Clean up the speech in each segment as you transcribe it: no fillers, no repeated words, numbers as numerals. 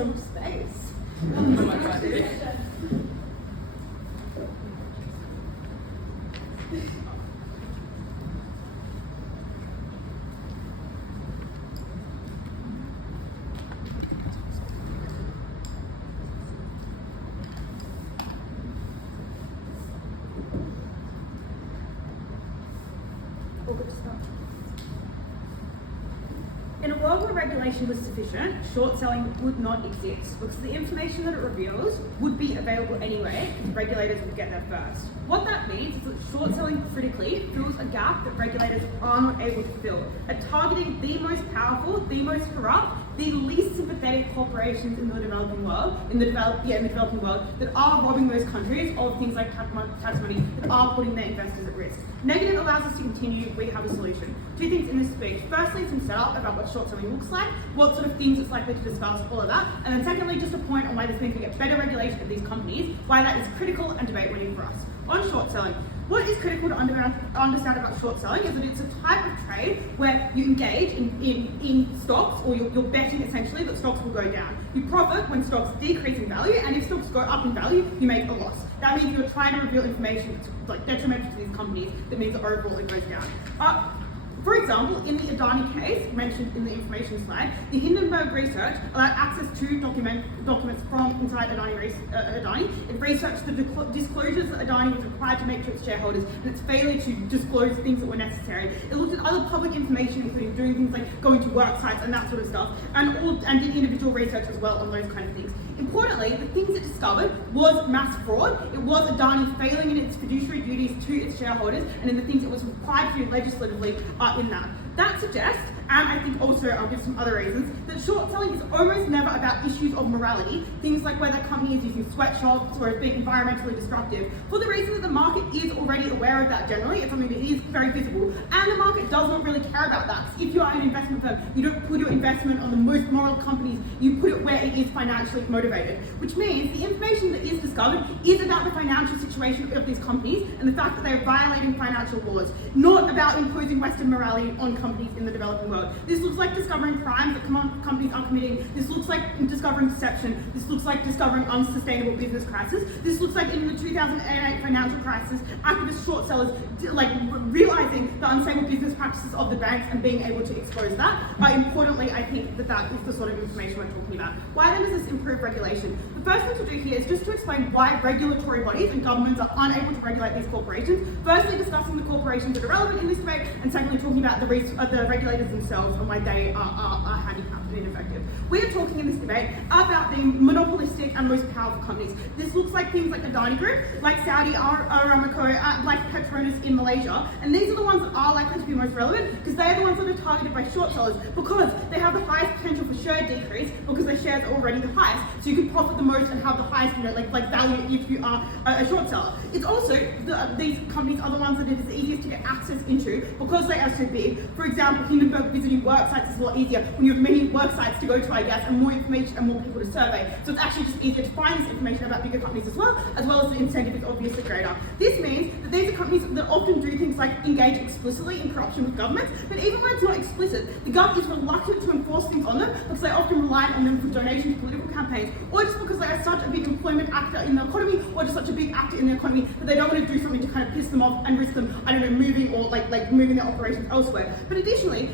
so much space. Oh my God, dude. In a world where regulation was sufficient, short selling would not exist because the information that it reveals would be available anyway because regulators would get there first. What that means is that short selling critically fills a gap that regulators are not able to fill, at targeting the most powerful, the most corrupt, the least sympathetic corporations in the developing world, in the developing world, that are robbing those countries of things like tax money, that are putting their investors at risk. Negative allows us to continue. We have a solution. Two things in this speech. Firstly, some setup about what short selling looks like, what sort of things it's likely to discuss, all of that. And then secondly, just a point on why this means we get better regulation of these companies, why that is critical and debate winning for us. On short selling, what is critical to understand about short selling is that it's a type of trade where you engage in stocks, or you're betting essentially that stocks will go down. You profit when stocks decrease in value, and if stocks go up in value, you make a loss. That means you're trying to reveal information that's like detrimental to these companies, that means that overall it goes down. For example, in the Adani case, mentioned in the information slide, the Hindenburg Research allowed access to documents from inside Adani. It researched the disclosures that Adani was required to make to its shareholders and its failure to disclose things that were necessary. It looked at other public information, including doing things like going to work sites and that sort of stuff, and did individual research as well on those kind of things. Importantly, the things it discovered was mass fraud. It was Adani failing in its fiduciary duties to its shareholders and in the things it was required to do legislatively in that. That suggests, and I think also I'll give some other reasons, that short selling is almost never about issues of morality, things like whether a company is using sweatshops or is being environmentally destructive, for the reason that the market is already aware of that generally. It's something that is very visible, and the market does not really care about that. If you are an investment firm, you don't put your investment on the most moral companies, you put it where it is financially motivated, which means the information that is discovered is about the financial situation of these companies and the fact that they are violating financial laws, not about imposing Western morality on companies in the developing world. This looks like discovering crimes that companies are committing. This looks like discovering deception. This looks like discovering unsustainable business crisis. This looks like in the 2008 financial crisis, activist short sellers realizing the unstable business practices of the banks and being able to expose that. Importantly, I think that is the sort of information we're talking about. Why then does this improve regulation? The first thing to do here is just to explain why regulatory bodies and governments are unable to regulate these corporations. Firstly, discussing the corporations that are relevant in this debate, and secondly, talking about the regulators themselves and why they are handicapped and ineffective. We are talking in this debate about the monopolistic and most powerful companies. This looks like things like Adani Group, like Saudi Aramco, like Petronas in Malaysia, and these are the ones that are likely to be most relevant because they are the ones that are targeted by short sellers because they have the highest potential for share decrease because their shares are already the highest, so you can profit the most and have the highest value if you are a short seller. It's also these companies are the ones that it is easiest to get access into because they are so big. For example, Hindenburg visiting work sites is a lot easier when you have many work sites to go to, I guess, and more information and more people to survey. So it's actually just easier to find this information about bigger companies as well as the incentive is obviously greater. This means that these are companies that often do things like engage explicitly in corruption with governments, but even when it's not explicit, the government is reluctant to enforce things on them because they often rely on them for donations to political campaigns, or just because they are such a big employment actor in the economy, or just such a big actor in the economy that they don't want to do something to kind of piss them off and risk them, I don't know, moving or moving their operations elsewhere. But additionally,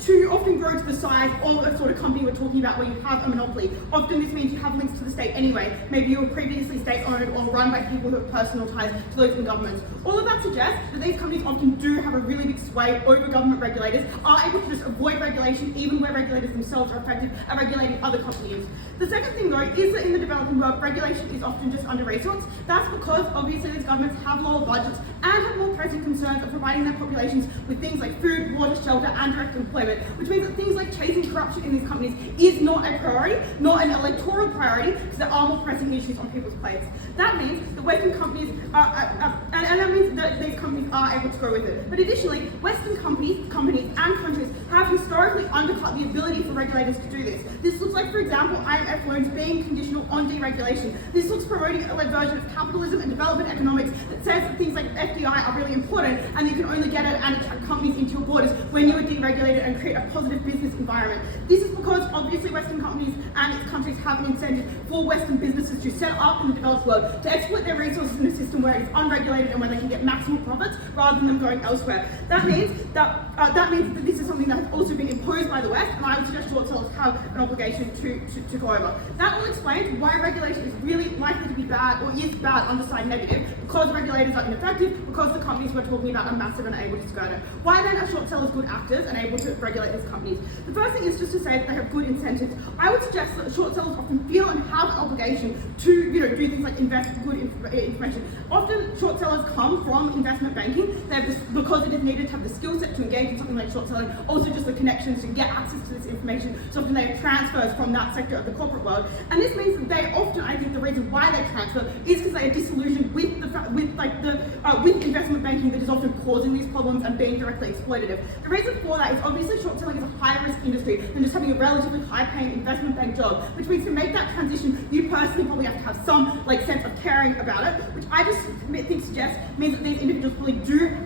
to often grow to the size of a sort of company we're talking about where you have a monopoly, often this means you have links to the state anyway. Maybe you were previously state-owned or run by people who have personal ties to those in governments. All of that suggests that these companies often do have a really big sway over government regulators, are able to just avoid regulation even where regulators themselves are effective at regulating other companies. The second thing though is that in the developing world, regulation is often just under-resourced. That's because obviously these governments have lower budgets and have more pressing concerns of providing their populations with things like food, water, shelter, and direct employment, which means that things like chasing corruption in these companies is not a priority, not an electoral priority, because there are more pressing issues on people's plates. That means that Western companies and that means that these companies are able to go with it. But additionally, Western companies and countries have historically undercut the ability for regulators to do this. This looks like, for example, IMF loans being conditional on deregulation. This looks promoting a version of capitalism and development economics that says that things like FDI are really important and you can only get it and attract companies into your borders when you are deregulated and create a positive business environment. This is because obviously Western companies and its countries have an incentive for Western businesses to set up in the developed world to exploit their resources in a system where it's unregulated and where they can get maximum profits rather than them going elsewhere. That means that this is something that has also been imposed by the West, and I would suggest short sellers have an obligation to go over. That will explain why regulation is really likely to be bad, or is bad, underside negative, because regulators are ineffective, because the companies we're talking about are massive and able to skirt it. Why then are short sellers good actors and able to regulate these companies? The first thing is just to say that they have good incentives. I would suggest that short sellers often feel and have an obligation to do things like invest good information. Often short sellers come from investment banking. They have this, because it is needed to have the skill set to engage in something like short selling, also just the connections to get access to this information. So often they have transfers from that sector of the corporate world, and this means that they often, I think, the reason why they transfer is because they are disillusioned with investment banking that is often causing these problems and being directly exploitative. The reason for that is obviously short selling is a higher risk industry than just having a relatively high paying investment bank job, which means to make that transition, you personally probably have to have some sense of caring about it, which I just think suggests means that these individuals really do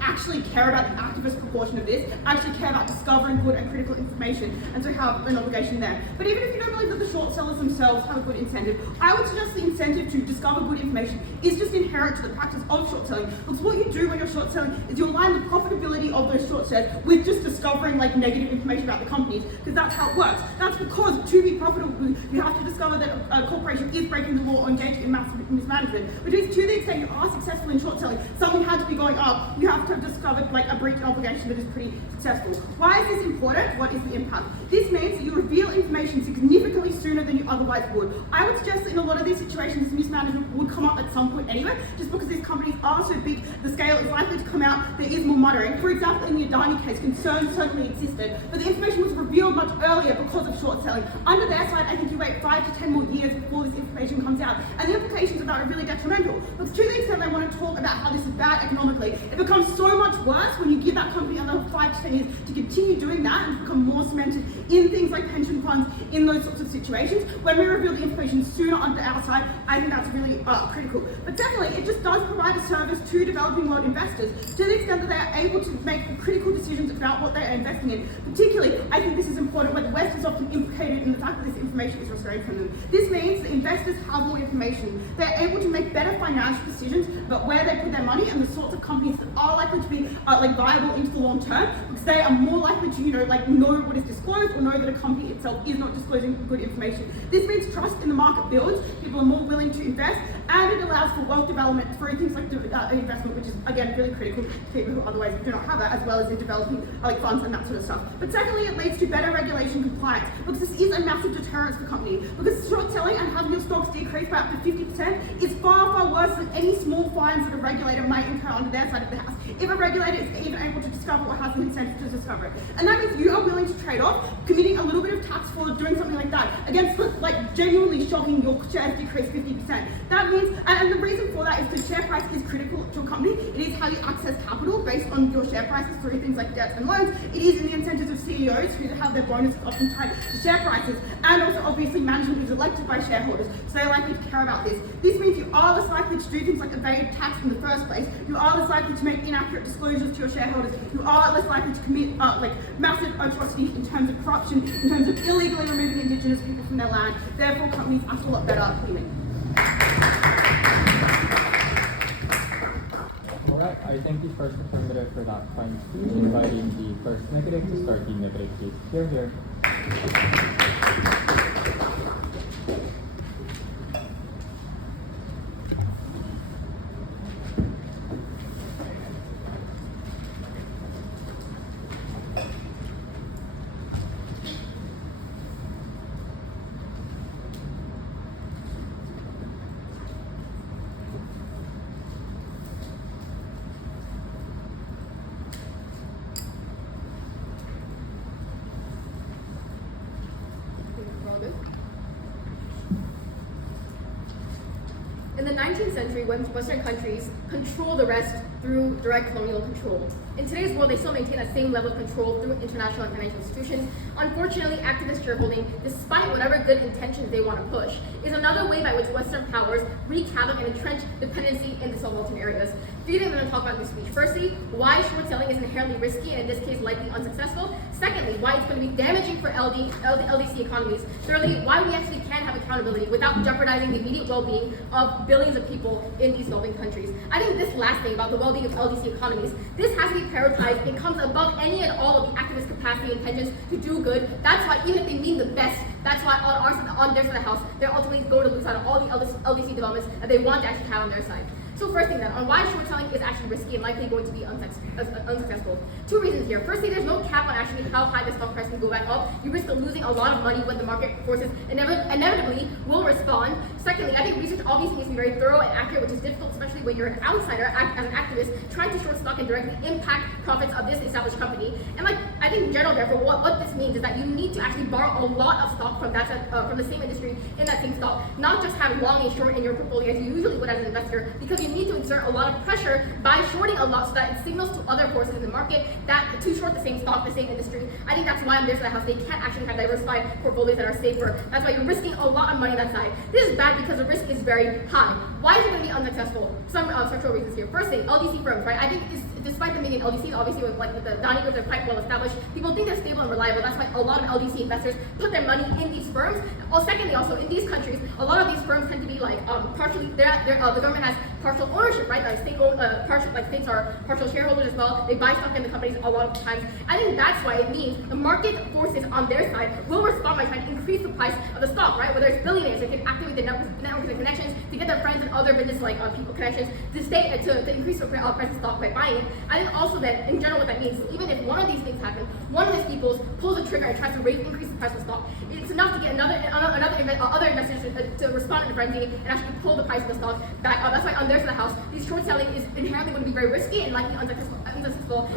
actually care about the activist proportion of this, actually care about discovering good and critical information, and so have an obligation there. But even if you don't believe that the short sellers themselves have a good incentive, I would suggest the incentive to discover good information is just inherent to the practice of short selling. Because what you do when you're short selling is you align the profitability of those short shares with just discovering negative information about the companies, because that's how it works. That's because to be profitable, you have to discover that a corporation is breaking the law or engaging in massive mismanagement. Which means to the extent you are successful in short selling, something had to be going up. You have to have discovered a breach of obligation that is pretty successful. Why is this important? What is the impact? This means that you reveal information significantly sooner than you otherwise would. I would suggest that in a lot of these situations, mismanagement would come up at some point anyway, just because these companies are so big, the scale is likely to come out, there is more muttering. For example, in the Adani case, concerns certainly existed, but the information was revealed much earlier because of short selling. Under their side, I think you wait 5 to 10 more years before this information comes out, and the implications of that are really detrimental. Because to the extent they want to talk about how this is bad economically, it becomes so much worse when you give that company another 5 to 10 years to continue doing that and become more cemented in things like pension funds, in those sorts of situations. When we reveal the information sooner under our side, I think that's really critical. But secondly, it just does provide a service to developing world investors to the extent that they are able to make critical decisions about what they are investing in. Particularly, I think this is important when the West is often implicated in the fact that this information is restrained from them. This means that investors have more information. They're able to make better financial decisions about where they put their money and the sorts of companies that are likely to be viable into the long term, because they are more likely to know what is disclosed or know that a company itself is not disclosing good information. This means trust in the market builds, people are more willing to invest, and it allows for wealth development through things like investment, which is again really critical to people who otherwise do not have that, as well as in developing funds and that sort of stuff. But secondly, it leads to better regulation compliance, because this is a massive deterrent for companies. Because short selling and having your stocks decrease by up to 50% is far, far worse than any small fines that a regulator might incur under their side of the house, if a regulator is even able to discover or has an incentive to discover it. And that means you are willing to trade off committing a little bit of tax fraud, doing something like that, against genuinely shocking your shares decrease 50%. That means, and the reason for that is the share price is critical to a company. It is how you access capital based on your share prices through things like debts and loans. It is in the incentives of CEOs who have their bonuses often tied to share prices, and also obviously management is elected by shareholders, so they're likely to care about this. This means you are less likely to do things like evade tax in the first place. You are less likely to make inaccurate disclosures to your shareholders. You are less likely to commit massive atrocities in terms of corruption, in terms of illegally removing Indigenous people from their land. Therefore, companies act a lot better at cleaning. Alright, I thank the first affirmative for that fine speech, inviting the first negative to start the negative case. Here. In the 19th century, when Western countries control the rest through direct colonial control, In today's world, they still maintain that same level of control through international and financial institutions. Unfortunately, activist shareholding, despite whatever good intentions they want to push, is another way by which Western powers wreak havoc and entrench dependency in the subaltern areas. Three things I'm going to talk about in this speech. Firstly, why short selling is inherently risky and in this case likely unsuccessful. Secondly, why it's going to be damaging for LDC economies. Thirdly, why we actually can have accountability without jeopardizing the immediate well-being of billions of people in these developing countries. I think this last thing about the well-being of LDC economies, this has to be prioritized. It comes above any and all of the activist capacity and intentions to do good. That's why even if they mean the best, that's why on their side of the house, they're ultimately going to lose out on all the LDC developments that they want to actually have on their side. So first thing then, on why short selling is actually risky and likely going to be unsuccessful. Two reasons here. Firstly, there's no cap on actually how high the stock price can go back up. You risk losing a lot of money when the market forces inevitably will respond. Secondly, I think research obviously needs to be very thorough and accurate, which is difficult, especially when you're an outsider as an activist trying to short stock and directly impact profits of this established company. And I think in general, therefore, what this means is that you need to actually borrow a lot of stock from from the same industry in that same stock, not just have long and short in your portfolio as you usually would as an investor, because you need to exert a lot of pressure by shorting a lot so that it signals to other forces in the market that to short the same stock, the same industry. I think that's why on their side of the house, they can't actually have diversified portfolios that are safer. That's why you're risking a lot of money on that side. This is bad because the risk is very high. Why is it going to be unsuccessful? Some structural reasons here. First thing, LDC firms, right? I think despite them being in LDCs, obviously with the Adani Group, they're quite well established. People think they're stable and reliable. That's why a lot of LDC investors put their money in these firms. Secondly, also in these countries, a lot of these firms tend to be partially. The government has partial ownership, right? States are partial shareholders as well. They buy stock in the companies a lot of times. I think that's why it means the market forces on their side will respond by trying to increase the price of the stock, right? Whether it's billionaires, they can activate their networks and connections to get their friends and other business people connections to increase the price of stock by buying it. I think also that in general what that means is even if one of these things happen, one of these people pulls a trigger and tries to increase the price of stock, it's enough to get other investors to respond in a frenzy and actually pull the price of the stock back up. That's why on their side of the house, these short selling is inherently going to be very risky and likely unsuccessful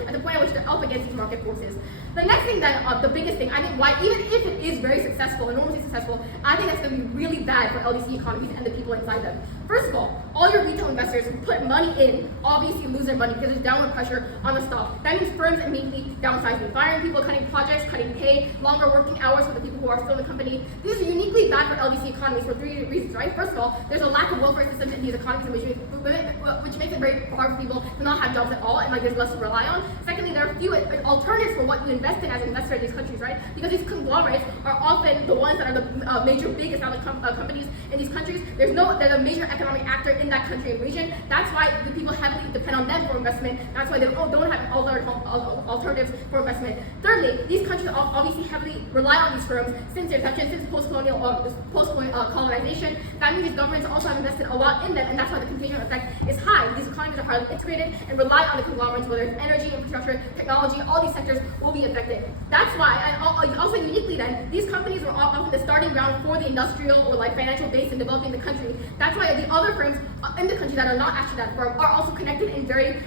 at the point at which they're up against these market forces. The next thing then, the biggest thing, I think why even if it is very successful, enormously successful, I think that's going to be really bad for LDC economies and the people inside them. First of all your retail investors who put money in obviously lose their money because there's downward pressure on the stock. That means firms immediately downsizing, firing people, cutting projects, cutting pay, longer working hours for the people who are still in the company. This is uniquely bad for LDC economies for three reasons, right? First of all, there's a lack of welfare systems in these economies which makes it very hard for people to not have jobs at all and there's less to rely on. Secondly, there are few alternatives for what you invest in as an investor in these countries, right? Because these conglomerates are often the ones that are the major big established companies in these countries. They're a major economic actor in that country and region. That's why the people heavily depend on them for investment. That's why they don't have alternatives for investment. Thirdly, these countries obviously heavily rely on these firms since their inception, since post-colonial colonization. That means these governments also have invested a lot in them, and that's why the contagion effect is high. These economies are highly integrated and rely on the conglomerates, whether it's energy, infrastructure, technology, all these sectors will be affected. That's why, and also uniquely then, these companies were often the starting ground for the industrial or financial base in developing the country. That's why the other firms in the country that are not actually that firm are also connected in very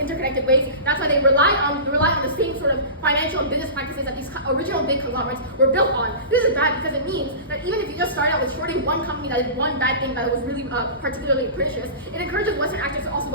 interconnected ways. That's why they rely on the same sort of financial and business practices that these original big conglomerates were built on. This is bad because it means that even if you just start out with shorting one company that did one bad thing that was really particularly pernicious, it encourages Western actors to also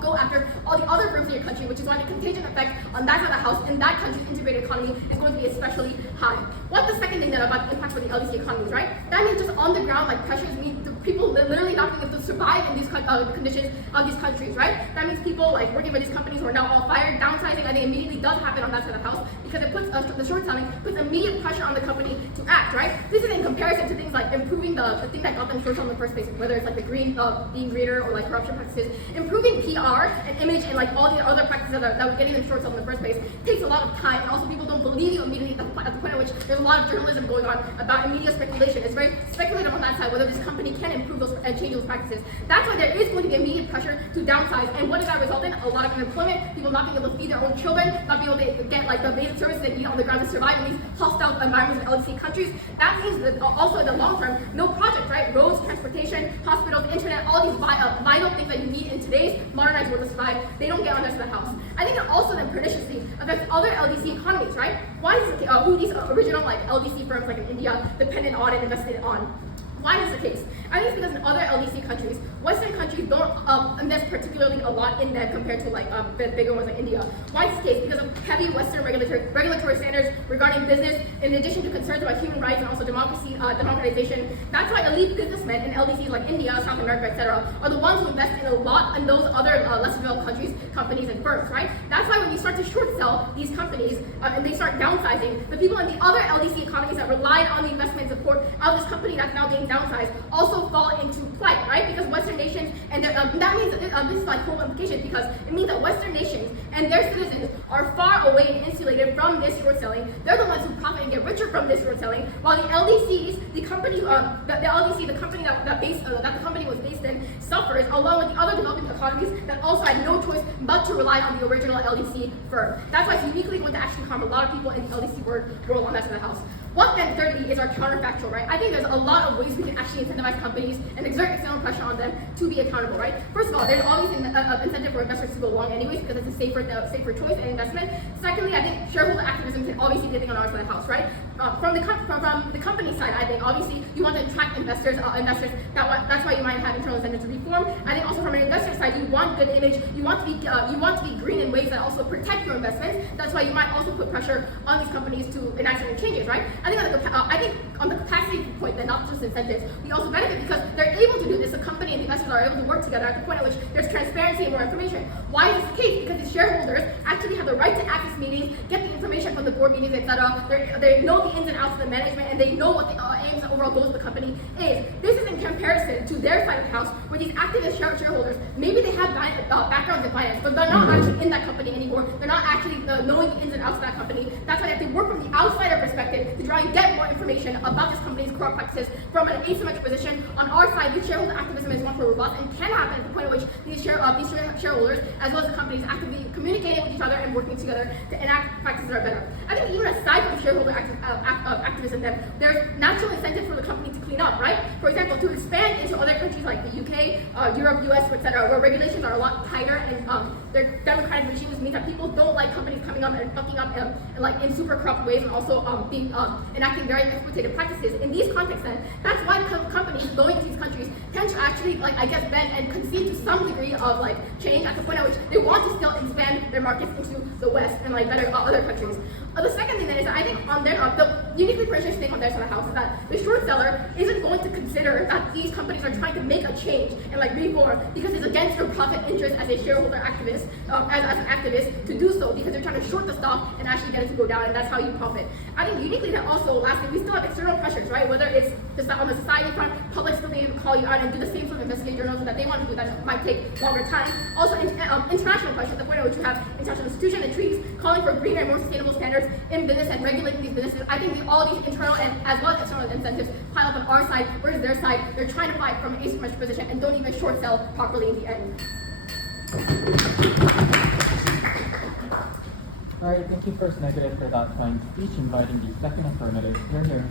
go after all the other firms in your country, which is why the contagion effect on that side of the house in that country's integrated economy is going to be especially high. What's the second thing then about the impact for the LDC economies, right? That means just on the ground, pressures mean the people literally not being able to survive in these conditions of these countries, right? That means people working for these companies who are now all fired, downsizing, I think immediately does happen on that side of the house because it puts the short selling puts immediate pressure on the company to act, right? This is in comparison to things like improving the thing that got them short selling in the first place, whether it's the green being greener or corruption practices. Improving PR and image and all the other practices that were getting them short selling in the first place takes a lot of time, and also people don't believe you immediately at the point at which there's a lot of journalism going on about immediate speculation. It's very speculative on that side whether this company can improve those and change those practices. That's why there is going to be immediate pressure to downsize. And what does that result in? A lot of unemployment, people not being able to feed their own children, not being able to get the basic services they need on the ground to survive in these hostile environments in LDC countries. That means that also in the long term, no projects, right? Roads, transportation, hospitals, internet, all these vital things that you need in today's modernized world to survive, they don't get on this side of the house. I think it also then perniciously affects other LDC economies, right? Why is who these original LDC firms in India dependent on and invested on? Why is this the case? I think it's because in other LDC countries, Western countries don't invest particularly a lot in them compared to like the bigger ones like India. Why is this the case? Because of heavy Western regulatory standards regarding business, in addition to concerns about human rights and also democracy, democratization. That's why elite businessmen in LDCs like India, South America, etc., are the ones who invest in a lot in those other less developed countries, companies, and firms, right? That's why when you start to short sell these companies and they start downsizing, the people in the other LDC economies that relied on the investment support of this company that's now being downsized also fall into plight, right? Because Western nations and that means this is like whole implication, because it means that Western nations and their citizens are far away and insulated from this short selling. They're the ones who profit and get richer from this short selling, while the LDCs, the company, the LDC, the company that the company was based in, suffers along with the other developing economies that also had no choice but to rely on the original LDC firm. That's why it's uniquely going to actually harm a lot of people in the LDC world on that side of the house. What then thirdly is our counterfactual, right? I think there's a lot of ways we can actually incentivize companies and exert external pressure on them to be accountable, right? First of all, there's always an incentive for investors to go long anyways because it's a safer choice and investment. Secondly, I think shareholder activism can obviously be a thing on our side of the house, right? From the company side, I think obviously you want to attract investors. That's why you might have internal incentives to reform. I think also from an investor side, you want good image. You want to be green in ways that also protect your investments. That's why you might also put pressure on these companies to enact certain changes, right? I think on the capacity point, then not just incentives, we also benefit because they're able to do this. The company and the investors are able to work together at the point at which there's transparency and more information. Why is this the case? Because the shareholders actually have the right to access meetings, get the information from the board meetings, etc. They know the ins and outs of the management, and they know what the aims and overall goals of the company is. This is in comparison to their side of the house, where these activist shareholders, maybe they have backgrounds in finance, but they're not actually in that company anymore. They're not actually knowing the ins and outs of that company. That's why they have to work from the outsider perspective to try and get more information about this company's corrupt practices from an asymmetric position. On our side, this shareholder activism is much more robust and can happen at the point at which these shareholders, as well as the companies, actively communicating with each other and working together to enact practices that are better. I think even aside from shareholder activism, then there's natural incentive for the company to clean up, right? For example, to expand into other countries like the UK, Europe, US, etc., where regulations are a lot tighter and their democratic regimes means that people don't like companies coming up and fucking up in super corrupt ways and also enacting very exploitative practices. In these contexts, then that's why companies going to these countries tend to actually bend and concede to some degree of change at the point at which they want to still expand their markets into the West and better other countries. The second thing then is that I think on the uniquely pernicious thing on their side of the house is that the short seller isn't going to consider that these companies are trying to make a change and reform because it's against their profit interest as a shareholder activist, as an activist to do so because they're trying to short the stock and actually get it to go down, and that's how you profit. I think uniquely that also, lastly, we still have external pressures, right? Whether it's just on the society front, public still need to call you out and do the same sort of investigative journalism that they want to do that might take longer time. Also, international pressures, the point at which you have international institutions and treaties calling for greener and more sustainable standards in business and regulating these businesses. I think all these internal and as well as external incentives pile up on our side, whereas their side, they're trying to fight from an asymmetric position and don't even short sell properly in the end. Alright, thank you first negative for that fine speech. Inviting the second affirmative. Here.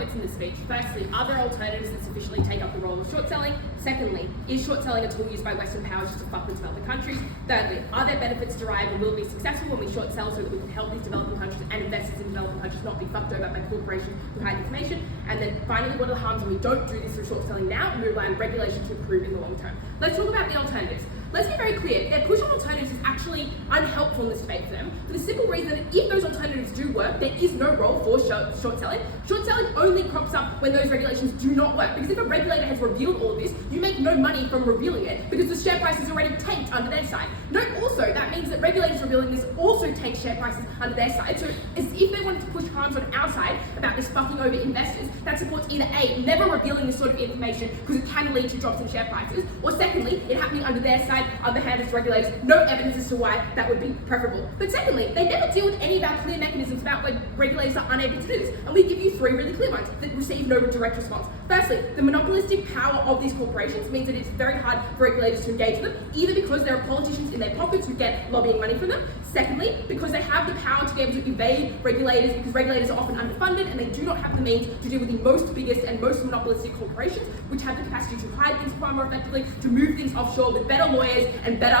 points in the speech. Firstly, are there alternatives that sufficiently take up the role of short selling? Secondly, is short selling a tool used by Western powers just to fuck with developing countries? Thirdly, are there benefits derived and will it be successful when we short sell so that we can help these developing countries and investors in developing countries not be fucked over by corporations who hide information? And then finally, what are the harms when we don't do this through short selling now and we rely on regulation to improve in the long term? Let's talk about the alternatives. Let's be very clear, their push on alternatives is actually unhelpful in this debate for them, for the simple reason that if those alternatives do work, there is no role for short selling. Short selling only crops up when those regulations do not work, because if a regulator has revealed all of this, you make no money from revealing it, because the share price is already tanked under their side. Note also, that means that regulators revealing this also tanks share prices under their side, so as if they wanted to push harms on our side about this fucking over investors, that supports either A, never revealing this sort of information because it can lead to drops in share prices, or secondly, it happening under their side, underhand as regulators, no evidence as to why that would be preferable. But secondly, they never deal with any of our clear mechanisms about when regulators are unable to do this, and we give you three really clear ones that receive no direct response. Firstly, the monopolistic power of these corporations means that it's very hard for regulators to engage with them, either because there are politicians in their pockets who get lobbying money from them, secondly, because they have the power to be able to evade regulators because regulators are often underfunded and they do not have the means to deal with the most biggest and most monopolistic corporations, which have the capacity to hide things far more effectively, to move things offshore with better lawyers and better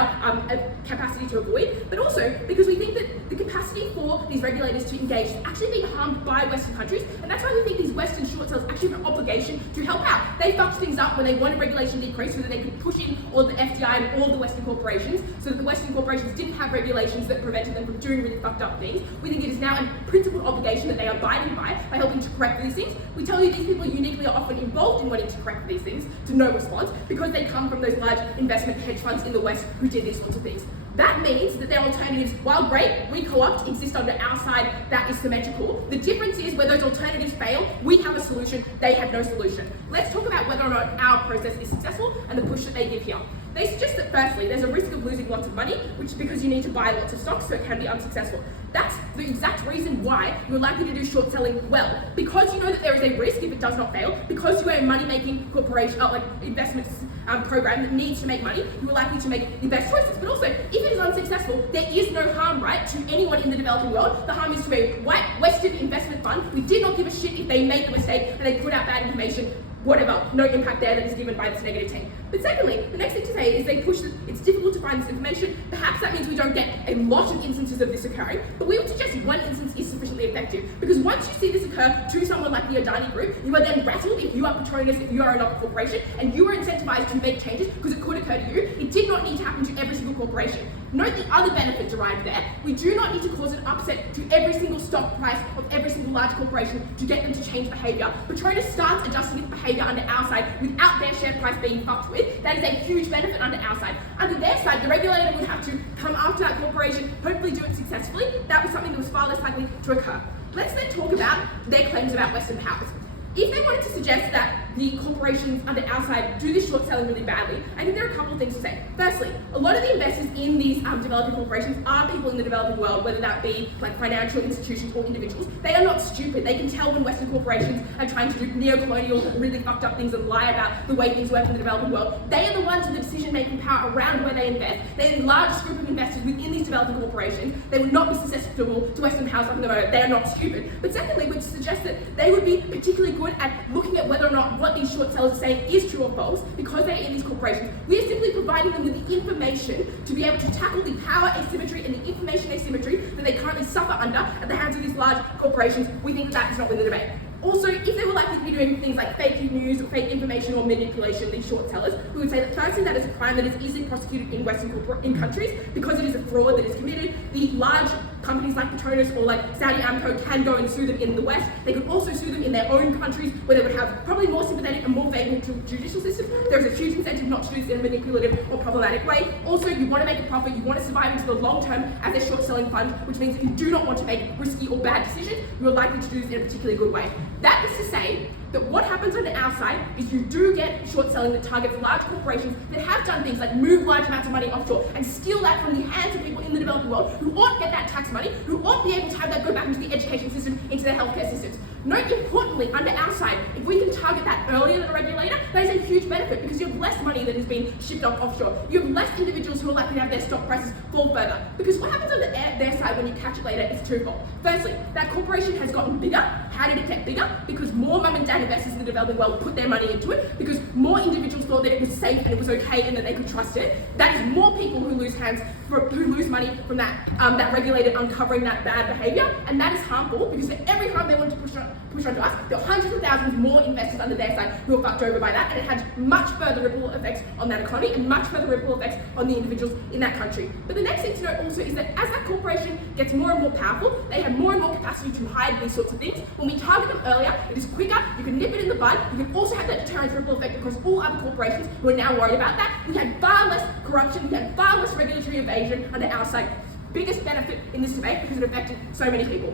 capacity to avoid, but also because we think that the capacity for these regulators to engage is actually being harmed by Western countries, and that's why we think these Western short sellers actually have an obligation to help out. They fucked things up when they wanted regulation decrease so that they could push in all the FDI and all the Western corporations, so that the Western corporations didn't have regulations that prevented them from doing really fucked up things. We think it is now a principled obligation that they are abiding by helping to correct these things. We tell you these people uniquely are often involved in wanting to correct these things to no response because they come from those large investment hedge funds in the West who did these sorts of things. That means that their alternatives, while great, we co-opt, exist under our side, that is symmetrical. The difference is where those alternatives fail, we have a solution, they have no solution. Let's talk about whether or not our process is successful and the push that they give here. They suggest that firstly, there's a risk of losing lots of money, which is because you need to buy lots of stocks, so it can be unsuccessful. That's the exact reason why you're likely to do short selling well. Because you know that there is a risk if it does not fail, because you are a money-making corporation, like investments program that needs to make money, you are likely to make the best choices. But also, if it is unsuccessful, there is no harm, right, to anyone in the developing world. The harm is to a white Western investment fund. We did not give a shit if they made the mistake and they put out bad information. Whatever, no impact there that is given by this negative team. But secondly, the next thing to say is they push that it's difficult to find this information. Perhaps that means we don't get a lot of instances of this occurring, but we would suggest one instance is sufficiently effective. Because once you see this occur to someone like the Adani Group, you are then rattled if you are Patronus, if you are another corporation, and you are incentivized to make changes because it could occur to you. It did not need to happen to every single corporation. Note the other benefit derived there. We do not need to cause an upset to every single stock price of every single large corporation to get them to change behavior. Patronus starts adjusting its behavior under our side without their share price being fucked with. That is a huge benefit under our side. Under their side, the regulator would have to come after that corporation, hopefully do it successfully. That was something that was far less likely to occur. Let's then talk about their claims about Western powers. If they wanted to suggest that the corporations under our side do this short selling really badly, I think there are a couple of things to say. Firstly, a lot of the investors in these developing corporations are people in the developing world, whether that be like financial institutions or individuals. They are not stupid. They can tell when Western corporations are trying to do neo-colonial, really fucked up things and lie about the way things work in the developing world. They are the ones with the decision-making power around where they invest. They're the largest group of investors within these developing corporations. They would not be susceptible to Western powers up in the moment. They are not stupid. But secondly, we suggest that they would be particularly good at looking at whether or not what these short sellers are saying is true or false because they're in these corporations. We are simply providing them with the information to be able to tackle the power asymmetry and the information asymmetry that they currently suffer under at the hands of these large corporations. We think that is not within the debate. Also, if they were likely to be doing things like fake news or fake information or manipulation, these short sellers, we would say that firstly, that is a crime that is easily prosecuted in Western countries because it is a fraud that is committed. The large companies like Patronus or like Saudi Aramco can go and sue them in the West. They could also sue them in their own countries where they would have probably more sympathetic and more favorable judicial systems. There is a huge incentive not to do this in a manipulative or problematic way. Also, you want to make a profit, you want to survive into the long term as a short selling fund, which means if you do not want to make risky or bad decisions, you are likely to do this in a particularly good way. That is to say that what happens on our side is you do get short selling that targets large corporations that have done things like move large amounts of money offshore and steal that from the hands of people in the developing world who ought to get that tax money, who ought to be able to have that go back into the education system, into their healthcare systems. Note importantly, under our side, if we can target that earlier than a regulator, that is a huge benefit because you have less money that is being shipped off offshore. You have less individuals who are likely to have their stock prices fall further. Because what happens on their side when you catch it later is twofold. Firstly, that corporation has gotten bigger. How did it get bigger? Because more mum and dad investors in the developing world put their money into it, because more individuals thought that it was safe and it was okay and that they could trust it. That is more people who lose money from that regulator uncovering that bad behaviour, and that is harmful because for every harm they wanted to push onto us, there are hundreds of thousands more investors under their side who are fucked over by that, and it had much further ripple effects on that economy and much further ripple effects on the individuals in that country. But the next thing to note also is that as that corporation gets more and more powerful, they have more and more capacity to hide these sorts of things. When we target them earlier, it is quicker, you can nip it in the bud, you can also have that deterrent ripple effect across all other corporations who are now worried about that. We had far less corruption, we had far less regulatory evasion under our side. Biggest benefit in this debate because it affected so many people.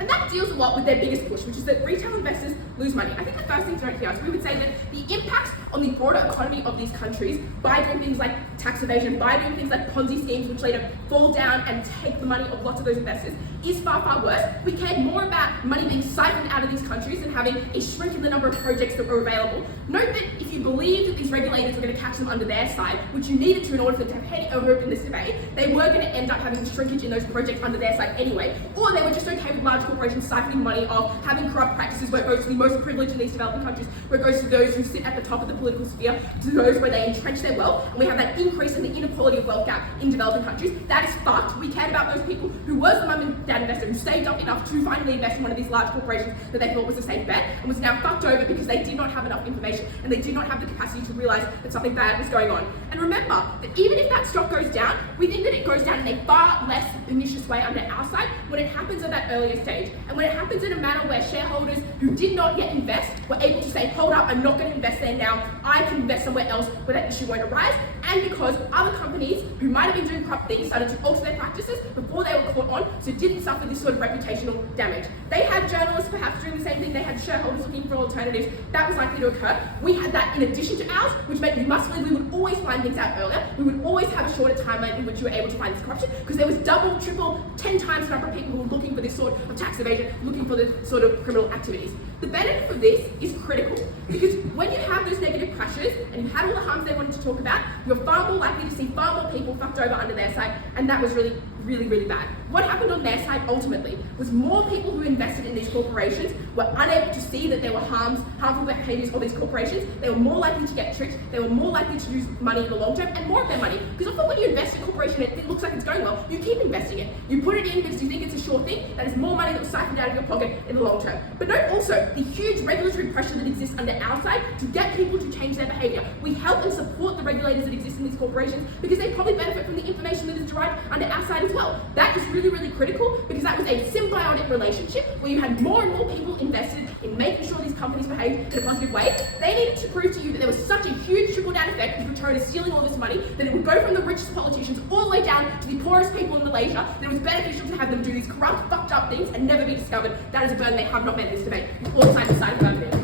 And that deals a lot with their biggest push, which is that retail investors lose money. I think the first thing to note here is we would say that the impacts on the broader economy of these countries by doing things like tax evasion, by doing things like Ponzi schemes, which later fall down and take the money of lots of those investors, is far, far worse. We cared more about money being siphoned out of these countries and having a shrink in the number of projects that were available. Note that if you believe that these regulators were going to catch them under their side, which you needed to in order for them to have any hope in this debate, they were going to end up having shrinkage in those projects under their side anyway, or they were just okay with large corporations siphoning money off, having corrupt practices where it goes to the most privileged in these developing countries, where it goes to those who sit at the top of the political sphere, to those where they entrench their wealth, and we have that increase in the inequality of wealth gap in developing countries. That is fucked. We cared about those people who was the mum and dad investor who saved up enough to finally invest in one of these large corporations that they thought was a safe bet, and was now fucked over because they did not have enough information and they did not have the capacity to realise that something bad was going on. And remember that even if that stock goes down, we think that it goes down in a far less pernicious way under our side when it happens at that earlier stage, and when it happens in a manner where shareholders who did not yet invest were able to say, hold up, I'm not going to invest there now, I can invest somewhere else where that issue won't arise, and because other companies who might have been doing corrupt things started to alter their practices before they were caught on, so didn't suffer this sort of reputational damage. They had journalists perhaps doing the same thing, they had shareholders looking for alternatives, that was likely to occur. We had that in addition to ours, which meant you must believe we would always find things out earlier, we would always have a shorter timeline in which you were able to find this corruption, because there was double, triple, 10 times the number of people who were looking for this sort of tax evasion, looking for this sort of criminal activities. The benefit of this is critical, because when you have those negative pressures and you had all the harms they wanted to talk about, you're far more likely to see far more people fucked over under their side, and that was really, really, really bad. What happened on their side ultimately was more people who invested in these corporations were unable to see that there were harmful behaviours of these corporations. They were more likely to get tricked, they were more likely to lose money in the long term, and more of their money. Because often when you invest in a corporation and it looks like it's going well, you keep investing it. You put it in because you think it's a sure thing, that is more money that was siphoned out of your pocket in the long term. But note also the huge regulatory pressure that exists under our side to get people to change their behaviour. We help and support the regulators that exist in these corporations because they probably benefit from the information that is derived under our side as well. That is really, really critical because that was a symbiotic relationship where you had more and more people invested in making sure these companies behaved in a positive way. They needed to prove to you that there was such a huge trickle-down effect of Victoria stealing all this money that it would go from the richest politicians all the way down to the poorest people in Malaysia, that it was beneficial to have them do these corrupt, fucked up things and never be discovered. That is a burden they have not met in this debate. All sides decided about it.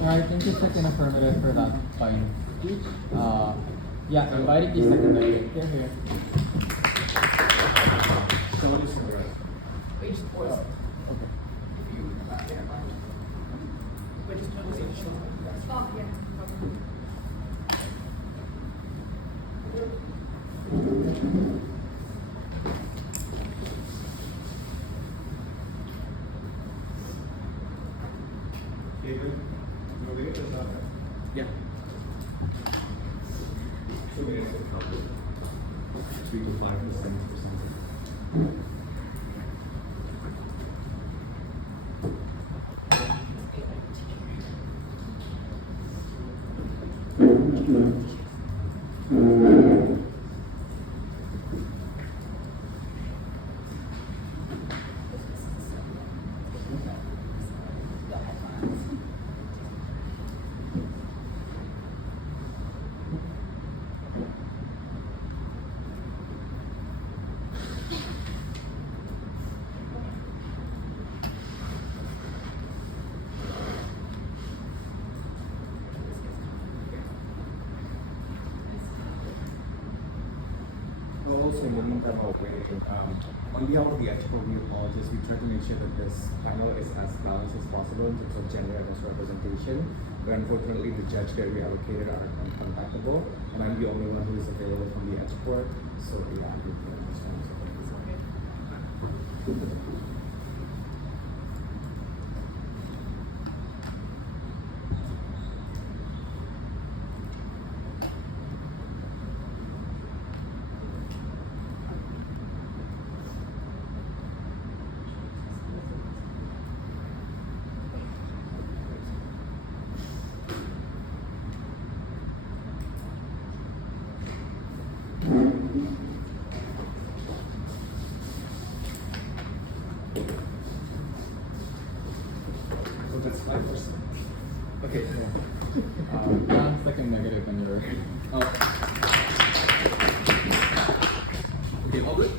Alright, thank you, second affirmative, for that fine speech. Yeah, inviting the second delegate. Here. David, Yeah. 2 minutes of couple. 3 to 5%. also in the meantime, on behalf of the export, we apologize. We try to make sure that this panel is as balanced as possible in terms of gender and also representation. But unfortunately, the judge that we allocated are uncontactable, and I'm the only one who is available from the export. So yeah, I hope you understand. So that's 5%. Okay. Second negative on your. Okay, all good?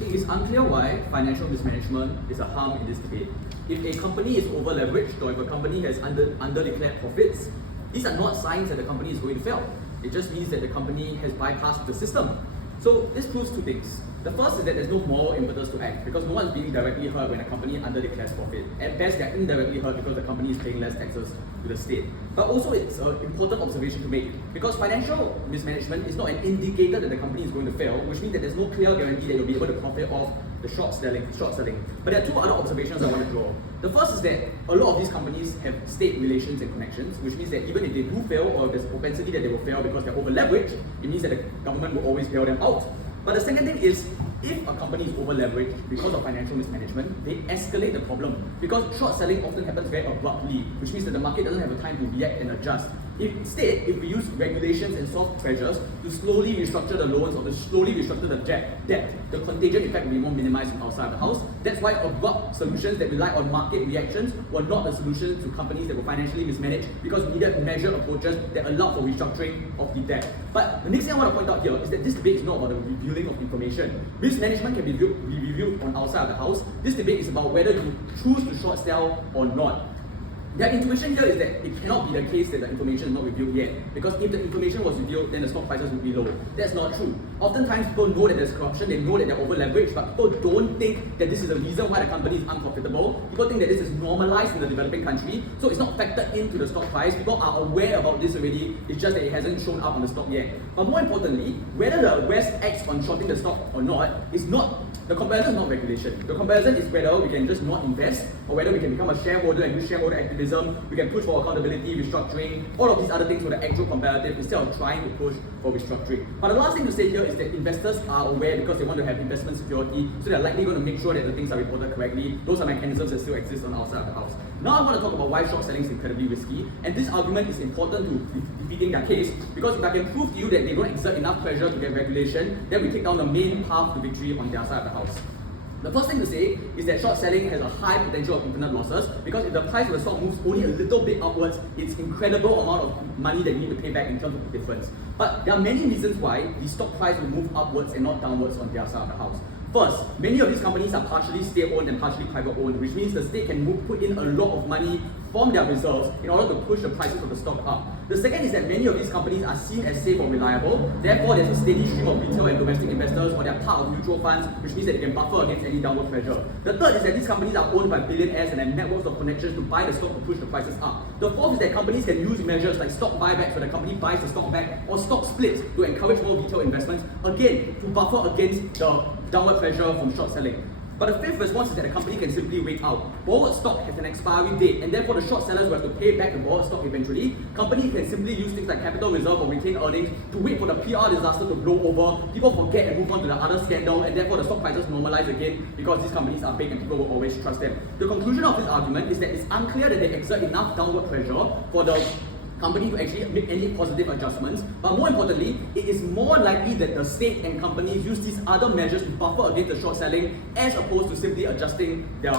It is unclear why financial mismanagement is a harm in this debate. If a company is over-leveraged or if a company has under-declared profits, these are not signs that the company is going to fail. It just means that the company has bypassed the system. So this proves two things. The first is that there's no moral impetus to act because no one's being directly hurt when a company under-declares profit. At best, they're indirectly hurt because the company is paying less taxes to the state. But also it's an important observation to make because financial mismanagement is not an indicator that the company is going to fail, which means that there's no clear guarantee that you'll be able to profit off the short selling. But there are two other observations I want to draw. The first is that a lot of these companies have state relations and connections, which means that even if they do fail or if there's a propensity that they will fail because they're over-leveraged, it means that the government will always bail them out. But the second thing is, if a company is over-leveraged because of financial mismanagement, they escalate the problem. Because short selling often happens very abruptly, which means that the market doesn't have the time to react and adjust. Instead, if we use regulations and soft pressures to slowly restructure the loans or to slowly restructure the debt, the contagion effect will be more minimized from outside the house. That's why abrupt solutions that rely on market reactions were not a solution to companies that were financially mismanaged because we needed measured approaches that allowed for restructuring of the debt. But the next thing I want to point out here is that this debate is not about the revealing of information. Mismanagement can be reviewed on outside of the house. This debate is about whether you choose to short sell or not. Their intuition here is that it cannot be the case that the information is not revealed yet, because if the information was revealed, then the stock prices would be low. That's not true. Oftentimes people know that there's corruption, they know that they're over-leveraged, but people don't think that this is the reason why the company is unprofitable. People think that this is normalized in the developing country, so it's not factored into the stock price. People are aware about this already, it's just that it hasn't shown up on the stock yet. But more importantly, whether the West acts on shorting the stock or not is not. The comparison is not regulation. The comparison is whether we can just not invest or whether we can become a shareholder and use shareholder activism, we can push for accountability, restructuring, all of these other things for the actual comparative instead of trying to push for restructuring. But the last thing to say here is that investors are aware because they want to have investment security, so they're likely going to make sure that the things are reported correctly. Those are mechanisms that still exist on outside of the house. Now I want to talk about why short selling is incredibly risky, and this argument is important to defeating their case because if I can prove to you that they don't exert enough pressure to get regulation, then we take down the main path to victory on their side of the house. The first thing to say is that short selling has a high potential of infinite losses because if the price of the stock moves only a little bit upwards, it's incredible amount of money that you need to pay back in terms of the difference. But there are many reasons why the stock price will move upwards and not downwards on their side of the house. First, many of these companies are partially state-owned and partially private-owned, which means the state can put in a lot of money from their reserves in order to push the prices of the stock up. The second is that many of these companies are seen as safe or reliable, therefore there's a steady stream of retail and domestic investors or they're part of mutual funds, which means that they can buffer against any downward pressure. The third is that these companies are owned by billionaires and have networks of connections to buy the stock to push the prices up. The fourth is that companies can use measures like stock buybacks where the company buys the stock back or stock splits to encourage more retail investments, again, to buffer against the downward pressure from short selling. But the fifth response is that the company can simply wait out. Borrowed stock has an expiry date, and therefore the short sellers will have to pay back the borrowed stock eventually. Companies can simply use things like capital reserve or retained earnings to wait for the PR disaster to blow over. People forget and move on to the other scandal, and therefore the stock prices normalize again because these companies are big and people will always trust them. The conclusion of this argument is that it's unclear that they exert enough downward pressure for the company to actually make any positive adjustments, but more importantly, it is more likely that the state and companies use these other measures to buffer against the short selling as opposed to simply adjusting their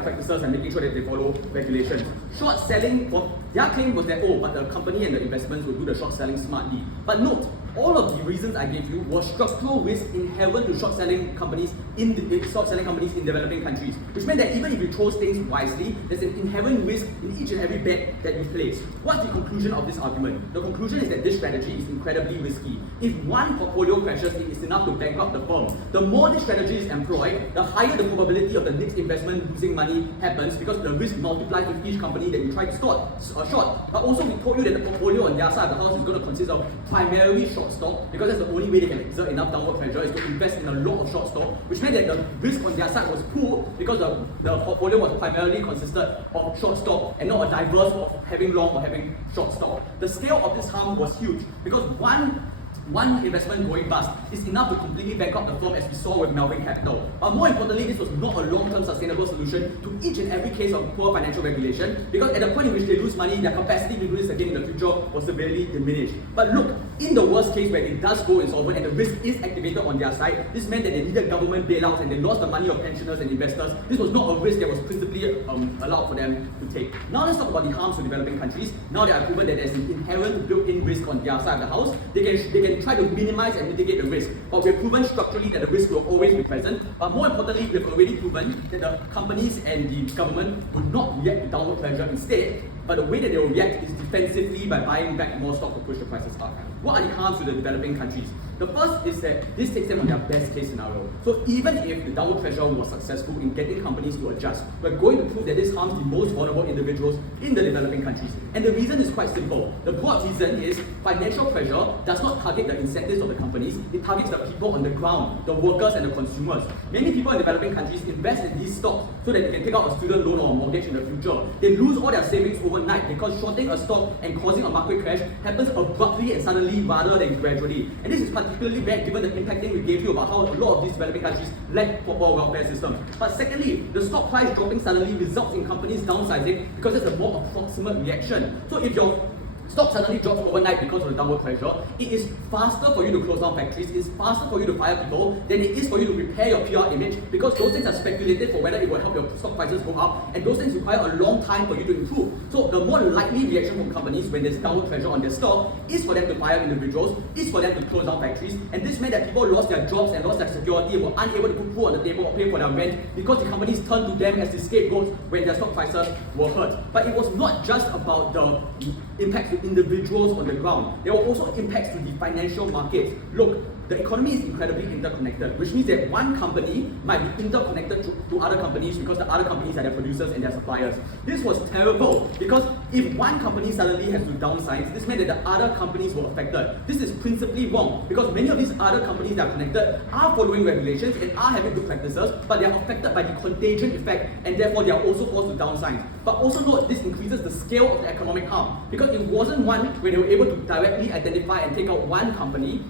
practices and making sure that they follow regulations. Short selling, their claim was that, but the company and the investments will do the short selling smartly. But note, All of the reasons I gave you were structural risks inherent to short-selling companies in developing countries, which meant that even if you chose things wisely, there's an inherent risk in each and every bet that you place. What's the conclusion of this argument? The conclusion is that this strategy is incredibly risky. If one portfolio crashes, it is enough to bankrupt the firm. The more this strategy is employed, the higher the probability of the next investment losing money happens, because the risk multiplies with each company that you try to short. But also we told you that the portfolio on their side of the house is going to consist of primarily short stock, because that's the only way they can exert enough downward pressure is to invest in a lot of short stock, which meant that the risk on their side was poor because the portfolio was primarily consisted of short stock and not a diverse of having long or having short stock. The scale of this harm was huge because one investment going bust is enough to completely bankrupt the firm, as we saw with Melvin Capital. But more importantly, this was not a long-term sustainable solution to each and every case of poor financial regulation, because at the point in which they lose money, their capacity to do this again in the future was severely diminished. But look, in the worst case where it does go insolvent and the risk is activated on their side, this meant that they needed government bailouts and they lost the money of pensioners and investors. This was not a risk that was principally allowed for them to take. Now let's talk about the harms to developing countries. Now they are proven that there's an inherent built-in risk on their side of the house. They can try to minimize and mitigate the risk, but we've proven structurally that the risk will always be present. But more importantly, we've already proven that the companies and the government would not react to downward pressure. Instead, but the way that they will react is defensively by buying back more stock to push the prices up. What are the harms to the developing countries? The first is that this takes them on their best case scenario. So even if the downward pressure was successful in getting companies to adjust, we're going to prove that this harms the most vulnerable individuals in the developing countries. And the reason is quite simple. The broad reason is financial pressure does not target the incentives of the companies, it targets the people on the ground, the workers and the consumers. Many people in developing countries invest in these stocks so that they can take out a student loan or a mortgage in the future. They lose all their savings overnight because shorting a stock and causing a market crash happens abruptly and suddenly rather than gradually. And this is particularly bad given the impacting we gave you about how a lot of these developing countries lack proper welfare systems. But secondly, the stock price dropping suddenly results in companies downsizing because it's a more approximate reaction. So if your stock suddenly drops overnight because of the downward pressure, it is faster for you to close down factories, it is faster for you to fire people than it is for you to repair your PR image, because those things are speculative for whether it will help your stock prices go up, and those things require a long time for you to improve. So the more likely reaction from companies when there's downward pressure on their stock is for them to fire individuals, is for them to close down factories, and this meant that people lost their jobs and lost their security and were unable to put food on the table or pay for their rent because the companies turned to them as the scapegoats when their stock prices were hurt. But it was not just about the impacts to individuals on the ground. There were also impacts to the financial markets. Look, the economy is incredibly interconnected, which means that one company might be interconnected to other companies because the other companies are their producers and their suppliers. This was terrible because if one company suddenly has to downsize, this meant that the other companies were affected. This is principally wrong because many of these other companies that are connected are following regulations and are having good practices, but they are affected by the contagion effect and therefore they are also forced to downsize. But also note, this increases the scale of the economic harm because it wasn't one where they were able to directly identify and take out one company.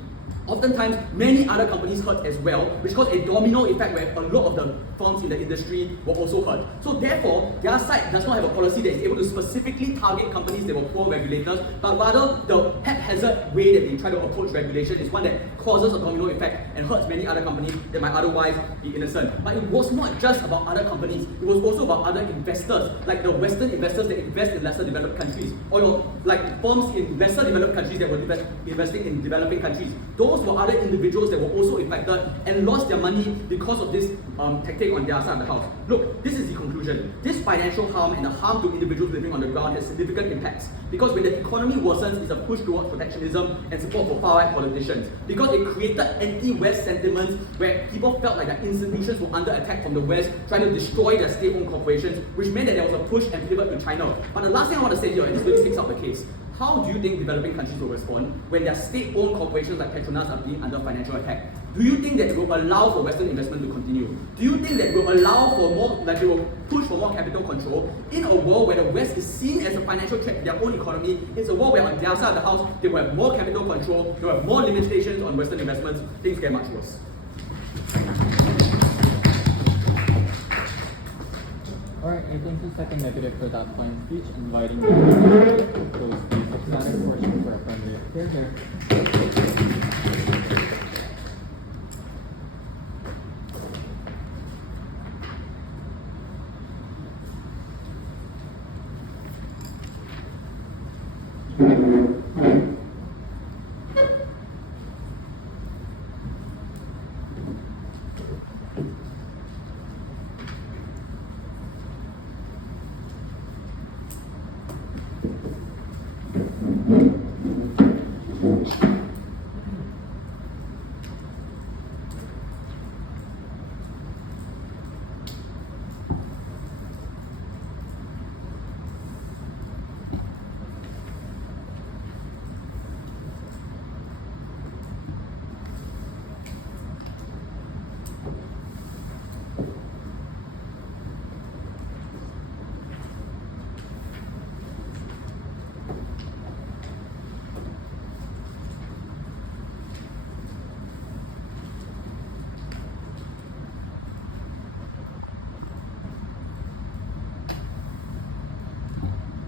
Oftentimes, many other companies hurt as well, which caused a domino effect where a lot of the firms in the industry were also hurt. So therefore, their side does not have a policy that is able to specifically target companies that were poor regulators, but rather the haphazard way that they try to approach regulation is one that causes a domino effect and hurts many other companies that might otherwise be innocent. But it was not just about other companies, it was also about other investors, like the Western investors that invest in lesser developed countries, or like firms in lesser developed countries that were investing in developing countries. Those were other individuals that were also affected and lost their money because of this tactic on their side of the house. Look, this is the conclusion. This financial harm and the harm to individuals living on the ground has significant impacts because when the economy worsens, it's a push towards protectionism and support for far-right politicians because it created anti-West sentiments where people felt like their institutions were under attack from the West, trying to destroy their state-owned corporations, which meant that there was a push and pivot to China. But the last thing I want to say here, and this really picks up the case, how do you think developing countries will respond when their state-owned corporations like Petronas are being under financial attack? Do you think that it will allow for Western investment to continue? Do you think that it will allow for more, like it will push for more capital control in a world where the West is seen as a financial threat to their own economy? It's a world where on their side of the house, they will have more capital control, they will have more limitations on Western investments, things get much worse. Alright, I think the second negative for that fine speech, inviting the to close the substantive portion for a friendly affair here.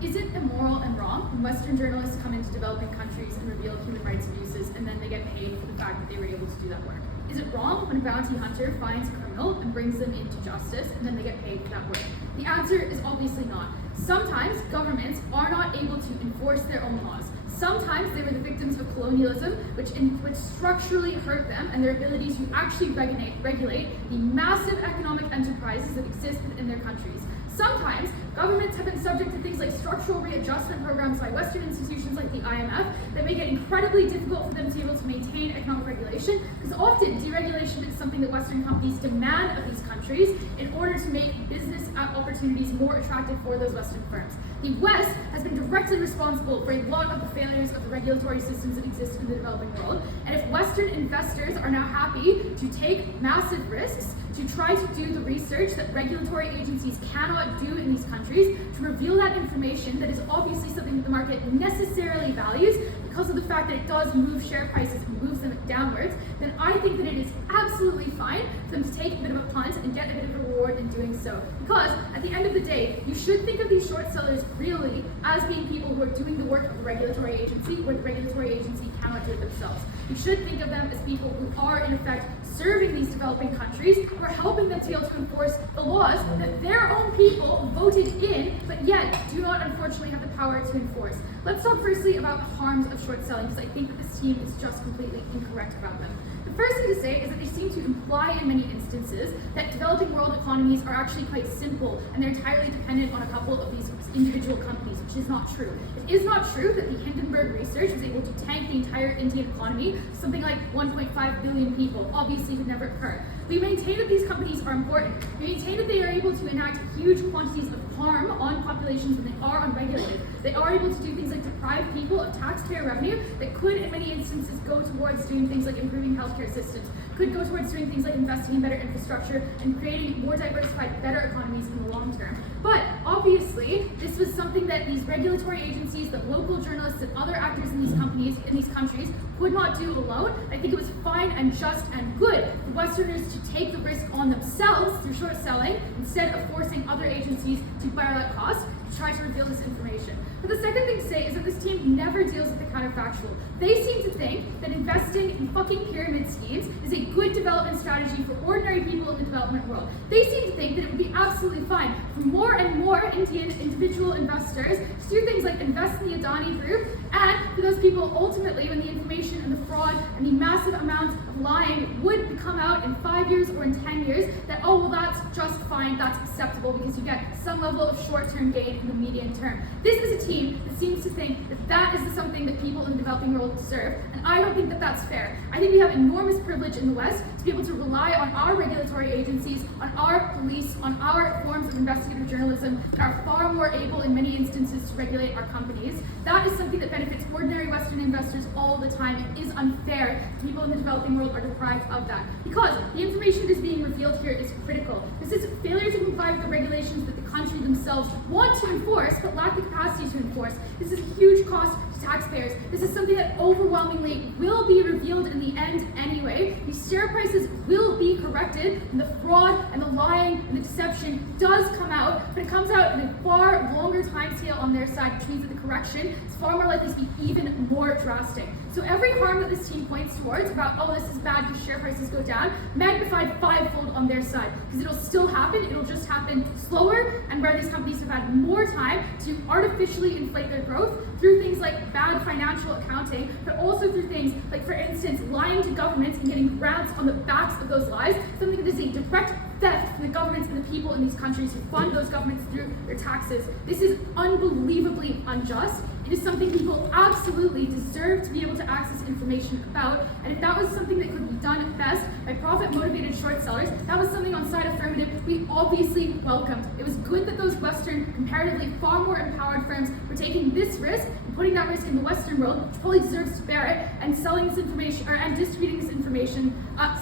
Is it immoral and wrong when Western journalists come into developing countries and reveal human rights abuses and then they get paid for the fact that they were able to do that work? Is it wrong when a bounty hunter finds a criminal and brings them into justice and then they get paid for that work? The answer is obviously not. Sometimes governments are not able to enforce their own laws. Sometimes they were the victims of colonialism, which structurally hurt them and their ability to actually regulate the massive economic enterprises that exist within their countries. Sometimes governments have been subject to things like structural readjustment programs by Western institutions like the IMF that make it incredibly difficult for them to be able to maintain economic regulation, because often deregulation is something that Western companies demand of these countries in order to make business opportunities more attractive for those Western firms. The West has been directly responsible for a lot of the failures of the regulatory systems that exist in the developing world, and if Western investors are now happy to take massive risks to try to do the research that regulatory agencies cannot do in these countries, to reveal that information that is obviously something that the market necessarily values because of the fact that it does move share prices and moves them downwards, then I think that it is absolutely fine for them to take a bit of a punt and get a bit of a reward in doing so. Because at the end of the day, you should think of these short sellers really as being people who are doing the work of the regulatory agency where the regulatory agency cannot do it themselves. You should think of them as people who are in effect serving these developing countries, who are helping them to be able to enforce the laws that their own people voted in, but yet do not unfortunately have the power to enforce. Let's talk firstly about the harms of short selling, because I think that this team is just completely incorrect about them. The first thing to say is that they seem to imply in many instances that developing world economies are actually quite simple and they're entirely dependent on a couple of these individual companies, which is not true. It is not true that the Hindenburg Research was able to tank the entire Indian economy, something like 1.5 billion people. Obviously would never occur. We maintain that these companies are important. We maintain that they are able to enact huge quantities of harm on populations when they are unregulated. They are able to do things like deprive people of taxpayer revenue that could, in many instances, go towards doing things like improving healthcare systems, could go towards doing things like investing in better infrastructure and creating more diversified, better economies in the long term. But obviously, this was something that these regulatory agencies, that local journalists and other actors in these companies, in these countries, could not do alone. I think it was fine and just and good for Westerners to take the risk on themselves through short selling instead of forcing other agencies to bear that cost to try to reveal this information. But the second thing to say is that this team never deals with the counterfactual. They seem to think that investing in fucking pyramid schemes is a good development strategy for ordinary people in the development world. They seem to think that it would be absolutely fine for more and more Indian individual investors to do things like invest in the Adani Group, and for those people ultimately, when the information and the fraud and the massive amounts of lying would come out in 5 years or in 10 years, that, oh, well, that's just fine, that's acceptable because you get some level of short-term gain in the medium term. This is a team that seems to think that that is something that people in the developing world deserve, and I don't think that that's fair. I think we have enormous privilege in the West to be able to rely on our regulatory agencies, on our police, on our forms of investigative journalism that are far more able in many instances to regulate our companies. That is something that benefits ordinary Western investors all the time. It is unfair. People in the developing world are deprived of that because the information that is being revealed here is critical. This is failure to comply with the regulations that the country themselves want to enforce but lack the capacity to enforce. This is a huge cost to taxpayers. This is something that overwhelmingly will be revealed in the end anyway. These share prices will be corrected and the fraud and the lying and the deception does come out, but it comes out in a far longer time scale on their side, which means that the correction is far more likely to be even more drastic. So every harm that this team points towards about, oh, this is bad because share prices go down, magnified fivefold on their side, because it'll still happen, it'll just happen slower, and where these companies have had more time to artificially inflate their growth through things like bad financial accounting, but also through things like, for instance, lying to governments and getting grants on the backs of those lies, something that is a direct theft from the governments and the people in these countries who fund those governments through their taxes. This is unbelievably unjust. It is something people absolutely deserve to be able to access information about, and if that was something that could be done at best by profit-motivated short sellers, that was something on side affirmative we obviously welcomed. It was good that those Western, comparatively far more empowered firms were taking this risk and putting that risk in the Western world, which probably deserves to bear it, and selling this information, and distributing this information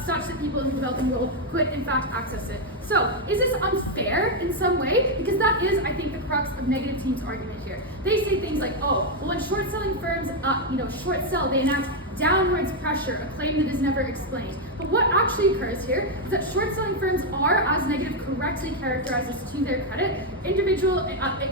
such that people in the developing world could in fact access it. So, is this unfair in some way? Because that is, I think, the crux of Negative Team's argument here. They say things like, oh, well, when short selling firms, short sell, they enact downwards pressure, a claim that is never explained. But what actually occurs here is that short-selling firms are, as negative correctly characterizes to their credit,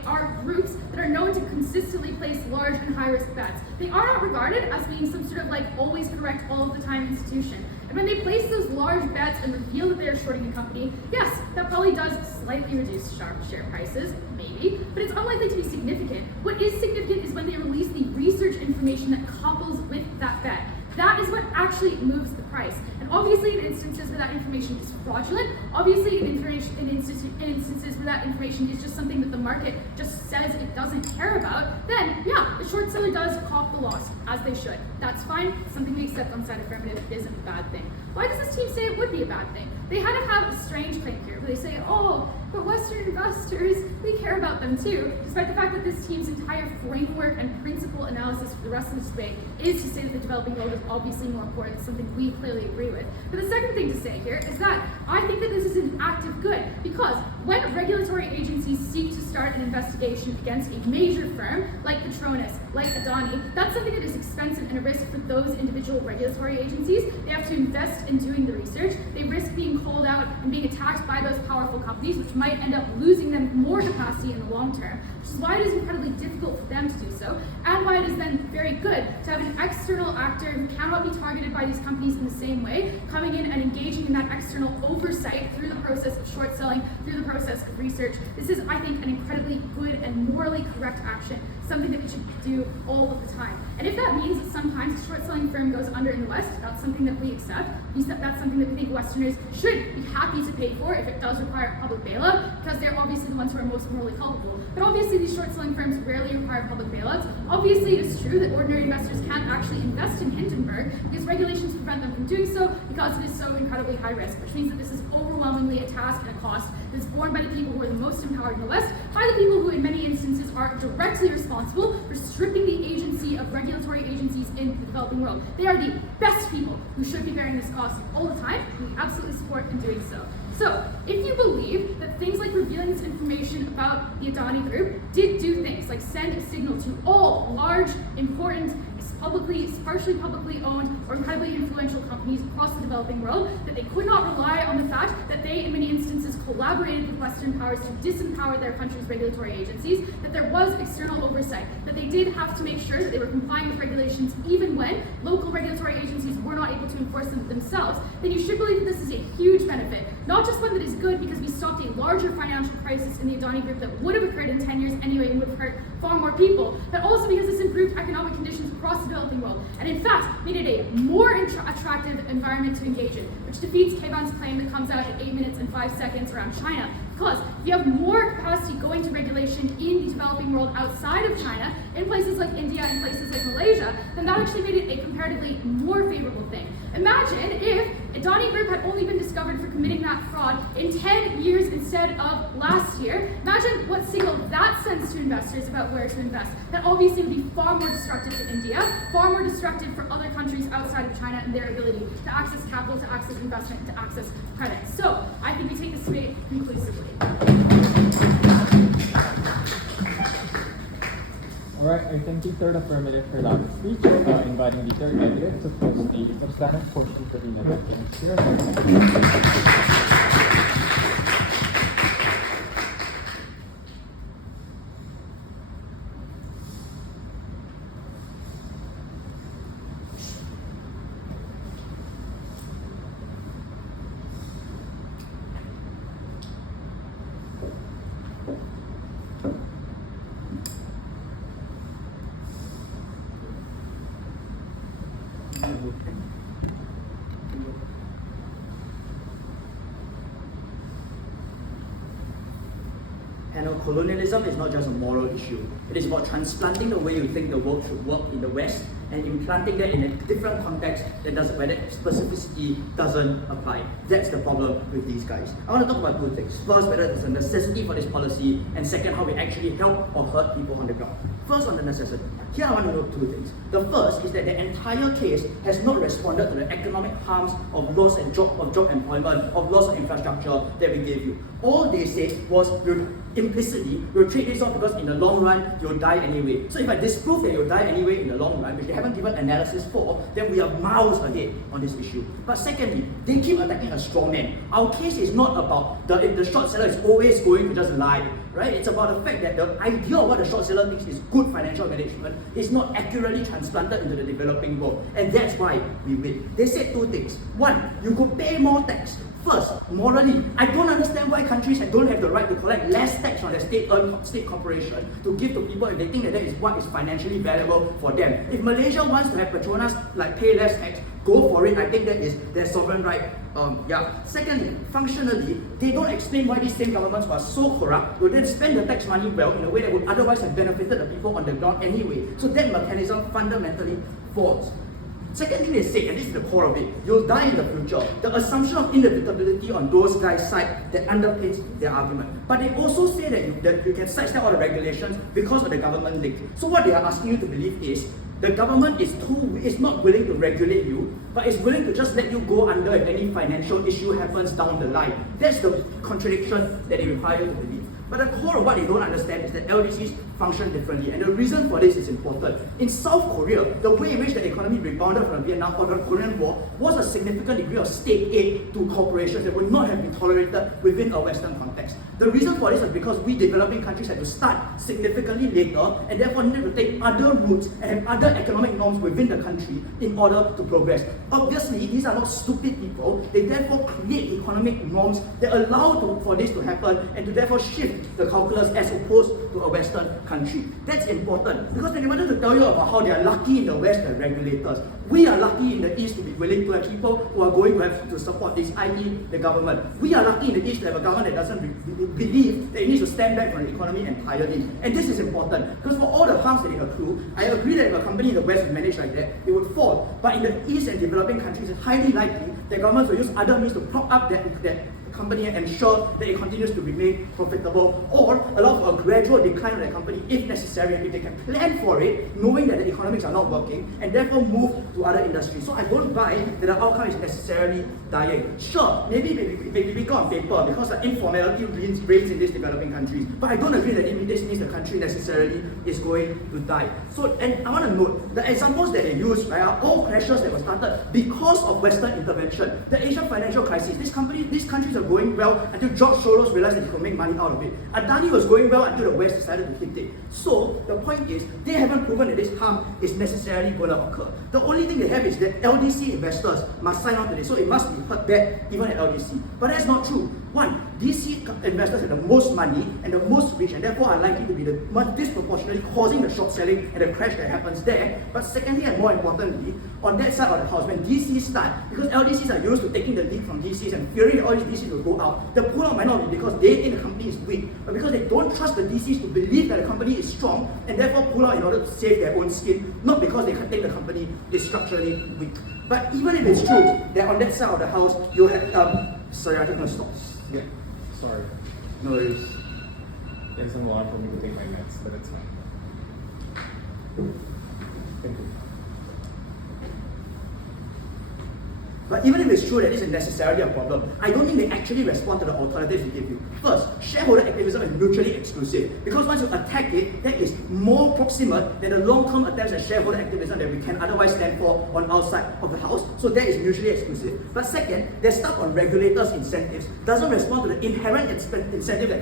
are groups that are known to consistently place large and high-risk bets. They are not regarded as being some sort of like always correct all of the time institution. And when they place those large bets and reveal that they are shorting a company, yes, that probably does slightly reduce share prices, maybe, but it's unlikely to be significant. What is significant is when they release the research information that couples with that bet. That is what actually moves the price. And obviously in instances where that information is fraudulent, obviously in instances where that information is just something that the market just says it doesn't care about, then yeah, the short seller does cop the loss, as they should. That's fine, it's something we accept on side affirmative, it isn't a bad thing. Why does this team say it would be a bad thing? They kind of have a strange claim here, where they say, oh, but Western investors, we care about them too, despite the fact that this team's entire framework and principle analysis for the rest of this debate is to say that the developing world is obviously more important, something we clearly agree with. But the second thing to say here is that I think that this is an active good, because when regulatory agencies seek to start an investigation against a major firm like Petronas, like Adani, that's something that is expensive and a risk for those individual regulatory agencies. They have to invest in doing the research. They risk being called out and being attacked by those powerful companies, which might end up losing them more capacity in the long term, which is why it is incredibly difficult for them to do so, and why it is then very good to have an external actor who cannot be targeted by these companies in the same way, coming in and engaging in that external oversight through the process of short selling, through the process of research. This is, I think, an incredibly good and morally correct action, something that we should do all of the time. And if that means that sometimes a short selling firm goes under in the West, that's something that we accept. That's something that we think Westerners should be happy to pay for if it does require public bailout, because they're obviously the ones who are most morally culpable. But obviously these short selling firms rarely require public bailouts. Obviously it is true that ordinary investors can't actually invest in Hindenburg because regulations prevent them from doing so because it is so incredibly high risk, which means that this is overwhelmingly a task and a cost that is borne by the people who are the most empowered in the West, by the people who in many instances are directly responsible for stripping the agency of regulatory agencies in the developing world. They are the best people who should be bearing this cost all the time, and we absolutely support in doing so. So, if you believe that things like revealing this information about the Adani Group did do things like send a signal to all large, important, partially publicly owned or incredibly influential companies across the developing world, that they could not rely on the fact that they in many instances collaborated with Western powers to disempower their country's regulatory agencies, that there was external oversight, that they did have to make sure that they were complying with regulations even when local regulatory agencies were not able to enforce them themselves, then you should believe that this is a huge benefit. Not just one that is good because we stopped a larger financial crisis in the Adani Group that would have occurred in 10 years anyway and would have hurt far more people, but also because this improved economic conditions across the developing world, and in fact made it a more attractive environment to engage in, which defeats Kevan's claim that comes out at 8 minutes and 5 seconds around China. Because if you have more capacity going to regulation in the developing world outside of China, in places like India and places like Malaysia, then that actually made it a comparatively more favorable thing. Imagine if Adani Group had only been discovered for committing that fraud in 10 years instead of last year. Imagine what signal that sends to investors about where to invest. That obviously would be far more destructive to India, far more destructive for other countries outside of China and their ability to access capital, to access investment, to access credit. So I think we take this debate conclusively. Alright, I thank the third affirmative for that speech, inviting the third negative to post the substantive portion for the negative. And colonialism is not just a moral issue. It is about transplanting the way you think the world should work in the West and implanting that in a different context that doesn't, where that specificity doesn't apply. That's the problem with these guys. I want to talk about two things. First, whether there's a necessity for this policy, and second, how we actually help or hurt people on the ground. First, on the necessity. Here I want to note two things. The first is that the entire case has not responded to the economic harms of loss of job employment, of loss of infrastructure that we gave you. All they said was implicitly will trade this off because in the long run, you'll die anyway. So if I disprove that you'll die anyway in the long run, which they haven't given analysis for, then we are miles ahead on this issue. But secondly, they keep attacking a straw man. Our case is not about if the short seller is always going to just lie, right? It's about the fact that the idea of what the short seller thinks is good financial management is not accurately transplanted into the developing world. And that's why we win. They said two things. One, you could pay more tax. First, morally, I don't understand why countries don't have the right to collect less tax from their state corporation to give to people if they think that is what is financially valuable for them. If Malaysia wants to have Petronas pay less tax, go for it. I think that is their sovereign right. Secondly, functionally, they don't explain why these same governments who are so corrupt will then spend the tax money well in a way that would otherwise have benefited the people on the ground anyway. So that mechanism fundamentally falls. Second thing they say, and this is the core of it, you'll die in the future. The assumption of inevitability on those guys' side that underpins their argument. But they also say that you can sidestep all the regulations because of the government link. So what they are asking you to believe is the government is not willing to regulate you, but is willing to just let you go under if any financial issue happens down the line. That's the contradiction that they require you to believe. But the core of what they don't understand is that LDCs function differently, and the reason for this is important. In South Korea, the way in which the economy rebounded from Vietnam or the Korean War was a significant degree of state aid to corporations that would not have been tolerated within a Western context. The reason for this is because we developing countries had to start significantly later and therefore needed to take other routes and have other economic norms within the country in order to progress. Obviously, these are not stupid people. They therefore create economic norms that allow for this to happen and to therefore shift the calculus as opposed to a Western country. That's important because when they wanted to tell you about how they are lucky in the West as regulators, we are lucky in the East to be willing to have people who are going to have to support this, i.e. the government. We are lucky in the East to have a government that doesn't believe that it needs to stand back from the economy entirely. And this is important because for all the harms that it accrue, I agree that if a company in the West would manage like that, it would fall. But in the East and developing countries, it's highly likely that governments will use other means to prop up that company and ensure that it continues to remain profitable, or allow for a gradual decline of the company if necessary, if they can plan for it, knowing that the economics are not working, and therefore move to other industries. So I don't buy that the outcome is necessarily dying. Sure, maybe weaker on paper because the informality reigns in these developing countries, but I don't agree that this means the country necessarily is going to die. So, and I want to note, the examples that they use are all crashes that were started because of Western intervention. The Asian financial crisis, these countries are going well until George Soros realized that he could make money out of it. Adani was going well until the West decided to hit it. So the point is, they haven't proven that this harm is necessarily going to occur. The only thing they have is that LDC investors must sign on to this, so it must be heard bad even at LDC. But that's not true. One, DC investors have the most money and the most rich, and therefore are likely to be the most disproportionately causing the short selling and the crash that happens there. But secondly, and more importantly, on that side of the house, when DCs start, because LDCs are used to taking the lead from DCs and fearing that all these DCs will go out, the pull-out might not be because they think the company is weak, but because they don't trust the DCs to believe that the company is strong and therefore pull out in order to save their own skin, not because they think the company is structurally weak. But even if it's true that on that side of the house, you have, sorry, I'm just going to stop. Yeah, sorry. No worries. There's some water for me to take my meds, but it's fine. Thank you. But even if it's true that this is necessarily a problem, I don't think they actually respond to the alternatives we give you. First, shareholder activism is mutually exclusive because once you attack it, that is more proximate than the long-term attempts at shareholder activism that we can otherwise stand for on our side of the house. So that is mutually exclusive. But second, they're stuck on regulators' incentives, doesn't respond to the inherent incentive that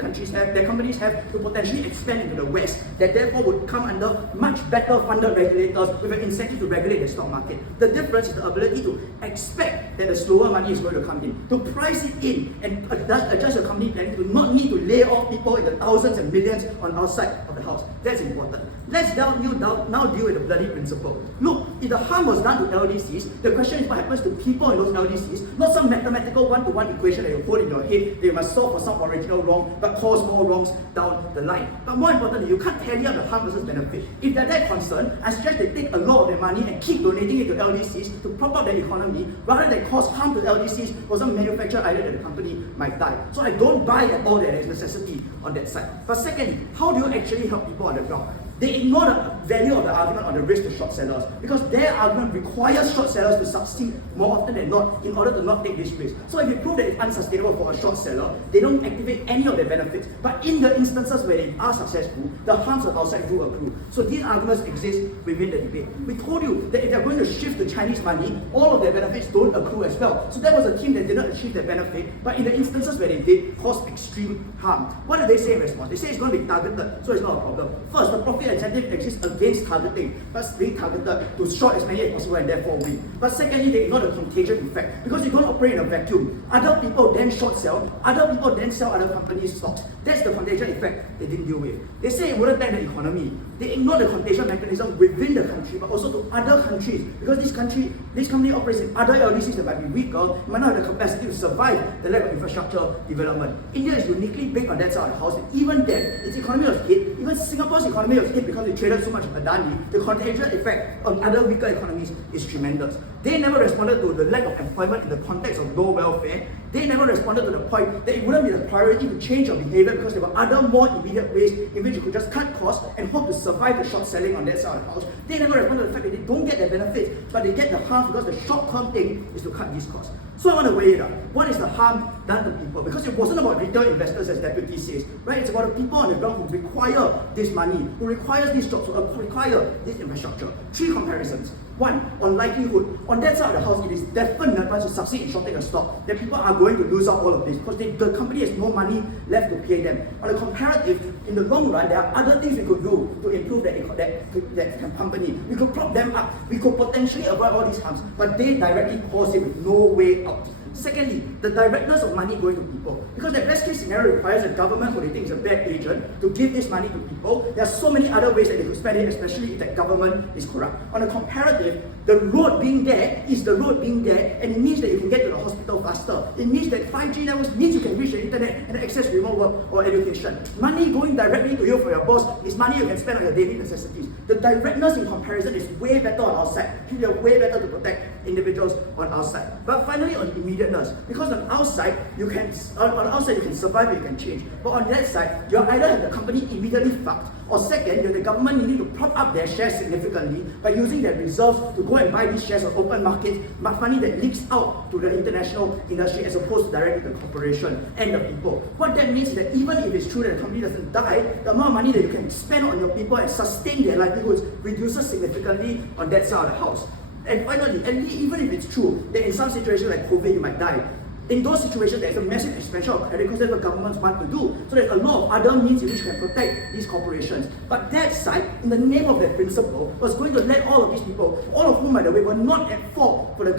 companies have to potentially expand into the West, that therefore would come under much better funded regulators with an incentive to regulate the stock market. The difference is the ability to expect that the slower money is going to come in, to price it in and adjust your company planning to not need to lay off people in the thousands and millions on our side of the house. That's important. Let's now deal with the bloody principle. Look, if the harm was done to LDCs, the question is what happens to people in those LDCs, not some mathematical one-to-one equation that you put in your head that you must solve for some original wrong but cause more wrongs down the line. But more importantly, you can't tally out the harm versus benefit. If they're that concerned, I suggest they take a lot of their money and keep donating it to LDCs to prop up their economy rather than cause harm to LDCs for some manufacturer either that the company might die. So I don't buy at all that there is necessity on that side. But secondly, how do you actually help people on the ground? They ignore the value of the argument on the risk to short sellers because their argument requires short sellers to succeed more often than not in order to not take this risk. So if you prove that it's unsustainable for a short seller, they don't activate any of their benefits. But in the instances where they are successful, the harms of outside do accrue. So these arguments exist within the debate. We told you that if they're going to shift the Chinese money, all of their benefits don't accrue as well. So there was a team that did not achieve their benefit, but in the instances where they did, caused extreme harm. What do they say in response? They say it's going to be targeted, so it's not a problem. First, the profit incentive exists against targeting, but being targeted to short as many as possible and therefore win. But secondly, they ignore the contagion effect because you don't operate in a vacuum. Other people then short sell, other people then sell other companies' stocks. That's the contagion effect they didn't deal with. They say it wouldn't tank the economy. They ignore the contagion mechanism within the country, but also to other countries because this company operates in other LDCs that might be weaker, might not have the capacity to survive the lack of infrastructure development. India is uniquely big on that side of the house. Even then, its economy was hit. Even Singapore's economy was hit because it traded so much of Adani. The contagion effect on other weaker economies is tremendous. They never responded to the lack of employment in the context of low welfare. They never responded to the point that it wouldn't be the priority to change your behavior because there were other more immediate ways in which you could just cut costs and hope to survive the short selling on that side of the house. They never responded to the fact that they don't get their benefits, but they get the harm because the short-term thing is to cut these costs. So I want to weigh it up. What is the harm done to people? Because it wasn't about retail investors, as Deputy says, right? It's about the people on the ground who require this money, who requires these jobs, who require this infrastructure. 3 comparisons. One, on likelihood. On that side of the house, it is definite once you succeed in shorting a stock that people are going to lose out all of this because the company has no money left to pay them. On a comparative, in the long run, there are other things we could do to improve that company. We could prop them up. We could potentially avoid all these harms, but they directly cause it with no way out. Secondly, the directness of money going to people. Because the best case scenario requires a government who they think is a bad agent to give this money to people. There are so many other ways that they could spend it, especially if the government is corrupt. On a comparative, the road being there is the road being there, and it means that you can get to the hospital faster. It means that 5G networks means you can reach the internet and access remote work or education. Money going directly to you for your boss is money you can spend on your daily necessities. The directness in comparison is way better on our side. We are way better to protect individuals on our side. But finally, on immediateness, because on our side you can survive and you can change. But on that side, you either have the company immediately fucked, or second, you have the government needing to prop up their shares significantly by using their reserves to go and buy these shares on open markets, money that leaks out to the international industry as opposed to directly to the corporation and the people. What that means is that even if it's true that the company doesn't die, the amount of money that you can spend on your people and sustain their livelihoods reduces significantly on that side of the house. And finally, even if it's true that in some situations like COVID you might die, in those situations there's a massive expansion of credit because that's what governments want to do. So there's a lot of other means in which you can protect these corporations. But that side, in the name of that principle, was going to let all of these people, all of whom by the way were not at fault for the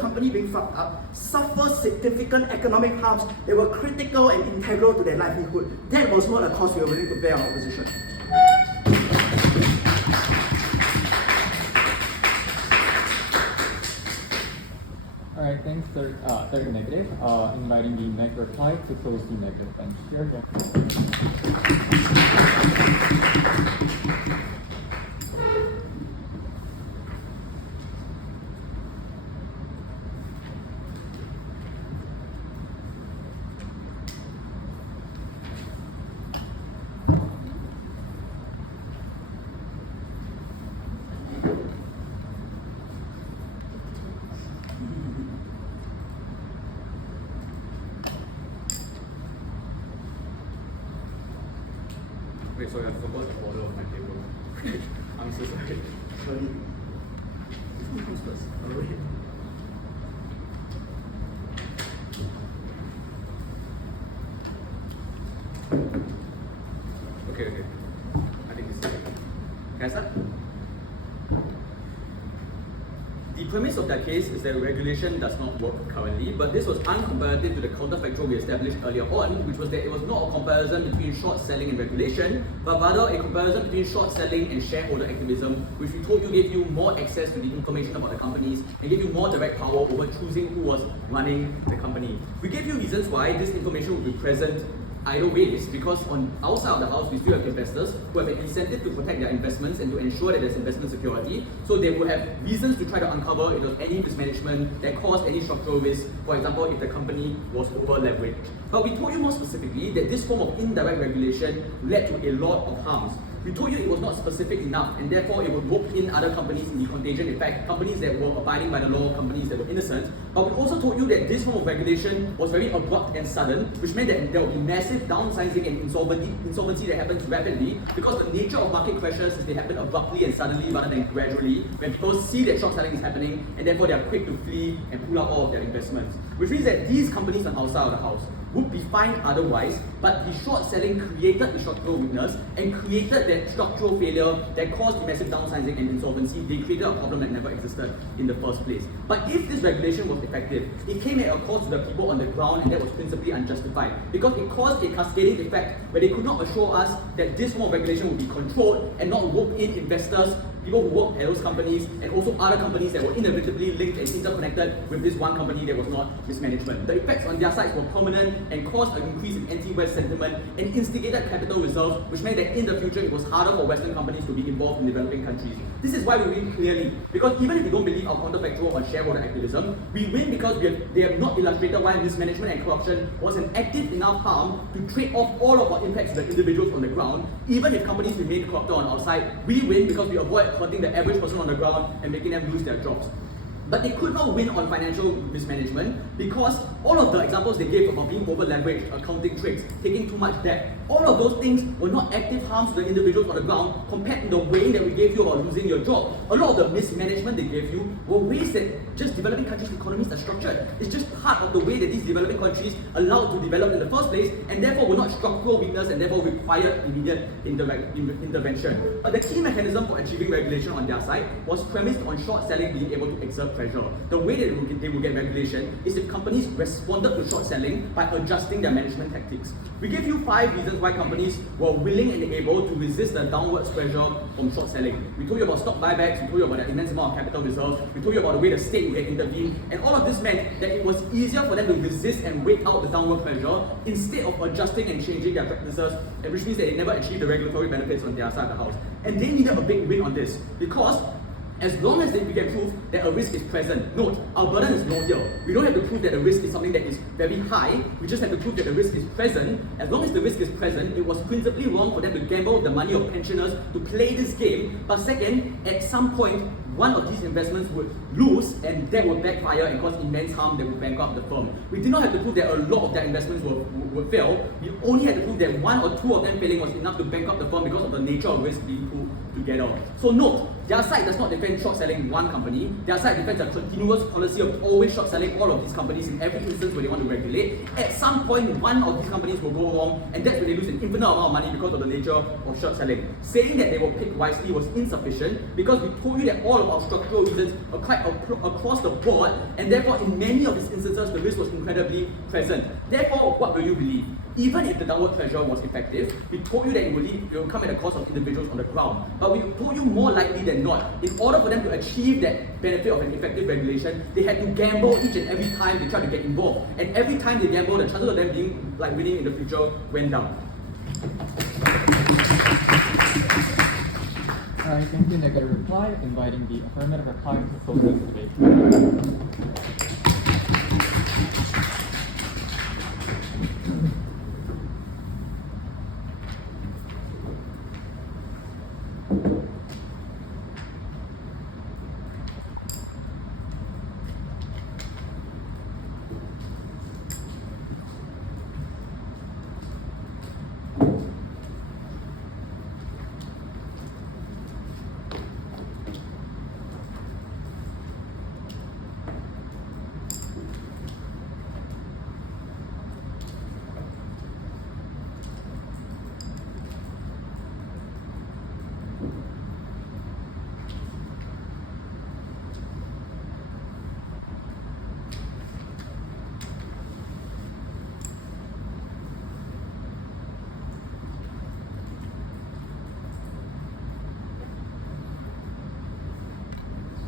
company being fucked up, suffer significant economic harms that were critical and integral to their livelihood. That was not a cost we were willing to bear on opposition. Alright, thanks, third negative. Inviting the neg reply to close the negative bench. Here again. Wait, sorry, I forgot the order of my table. I'm so sorry. Sorry. Who goes first? Alright. Okay. I think this is it. Can I start? The premise of that case is that regulation does not work currently, but this was uncomparative to the counterfactual we established earlier on, which was that it was not a comparison between short selling and regulation, but rather a comparison between short selling and shareholder activism, which we told you gave you more access to the information about the companies and gave you more direct power over choosing who was running the company. We gave you reasons why this information would be present either ways, because on our side of the house, we still have investors who have an incentive to protect their investments and to ensure that there's investment security. So they would have reasons to try to uncover if there was any mismanagement that caused any structural risk, for example, if the company was over-leveraged. But we told you more specifically that this form of indirect regulation led to a lot of harms. We told you it was not specific enough, and therefore it would rope in other companies in the contagion effect, companies that were abiding by the law, companies that were innocent. But we also told you that this form of regulation was very abrupt and sudden, which meant that there would be massive downsizing and insolvency that happens rapidly, because the nature of market crashes is they happen abruptly and suddenly rather than gradually, when people see that short selling is happening, and therefore they are quick to flee and pull out all of their investments. Which means that these companies on our side of the house would be fine otherwise, but the short selling created the structural weakness and created that structural failure that caused the massive downsizing and insolvency. They created a problem that never existed in the first place. But if this regulation was effective, it came at a cost to the people on the ground, and that was principally unjustified, because it caused a cascading effect where they could not assure us that this form of regulation would be controlled and not rope in investors, people who work at those companies, and also other companies that were inevitably linked and interconnected with this one company that was not mismanagement. The effects on their sides were permanent and caused an increase in anti-West sentiment and instigated capital reserves, which meant that in the future it was harder for Western companies to be involved in developing countries. This is why we win clearly, because even if you don't believe our counterfactual on shareholder activism, we win because they have not illustrated why mismanagement and corruption was an active enough harm to trade off all of our impacts to the individuals on the ground. Even if companies remain corrupt on our side, we win because we avoid hurting the average person on the ground and making them lose their jobs. But they could not win on financial mismanagement because all of the examples they gave about being over-leveraged, accounting tricks, taking too much debt, all of those things were not active harms to the individuals on the ground compared to the way that we gave you about losing your job. A lot of the mismanagement they gave you were ways that just developing countries' economies are structured. It's just part of the way that these developing countries allowed to develop in the first place, and therefore were not structural weakness and therefore required immediate intervention. The key mechanism for achieving regulation on their side was premised on short selling being able to exert pressure. The way that they will get regulation is if companies responded to short selling by adjusting their management tactics. We gave you 5 reasons why companies were willing and able to resist the downwards pressure from short selling. We told you about stock buybacks, we told you about the immense amount of capital reserves, we told you about the way the state would get intervened, and all of this meant that it was easier for them to resist and wait out the downward pressure instead of adjusting and changing their practices, which means that they never achieved the regulatory benefits on their side of the house. And they needed a big win on this because as long as we can prove that a risk is present, note, our burden is not here. We don't have to prove that the risk is something that is very high, we just have to prove that the risk is present. As long as the risk is present, it was principally wrong for them to gamble the money of pensioners to play this game. But second, at some point, one of these investments would lose and that would backfire and cause immense harm that would bankrupt the firm. We did not have to prove that a lot of their investments would fail. We only had to prove that 1 or 2 of them failing was enough to bankrupt the firm because of the nature of risk being pooled together. So note, their side does not defend short selling one company. Their side defends a continuous policy of always short selling all of these companies in every instance where they want to regulate. At some point, one of these companies will go wrong, and that's when they lose an infinite amount of money because of the nature of short selling. Saying that they were picked wisely was insufficient because we told you that all of our structural reasons are quite across the board, and therefore in many of these instances the risk was incredibly present. Therefore, what will you believe? Even if the downward pressure was effective, we told you that it will come at the cost of individuals on the ground. But we told you more likely than not, in order for them to achieve that benefit of an effective regulation, they had to gamble each and every time they tried to get involved. And every time they gambled, the chances of them being winning in the future went down. Alright, thank you. Negative reply. Inviting the affirmative reply to close this debate.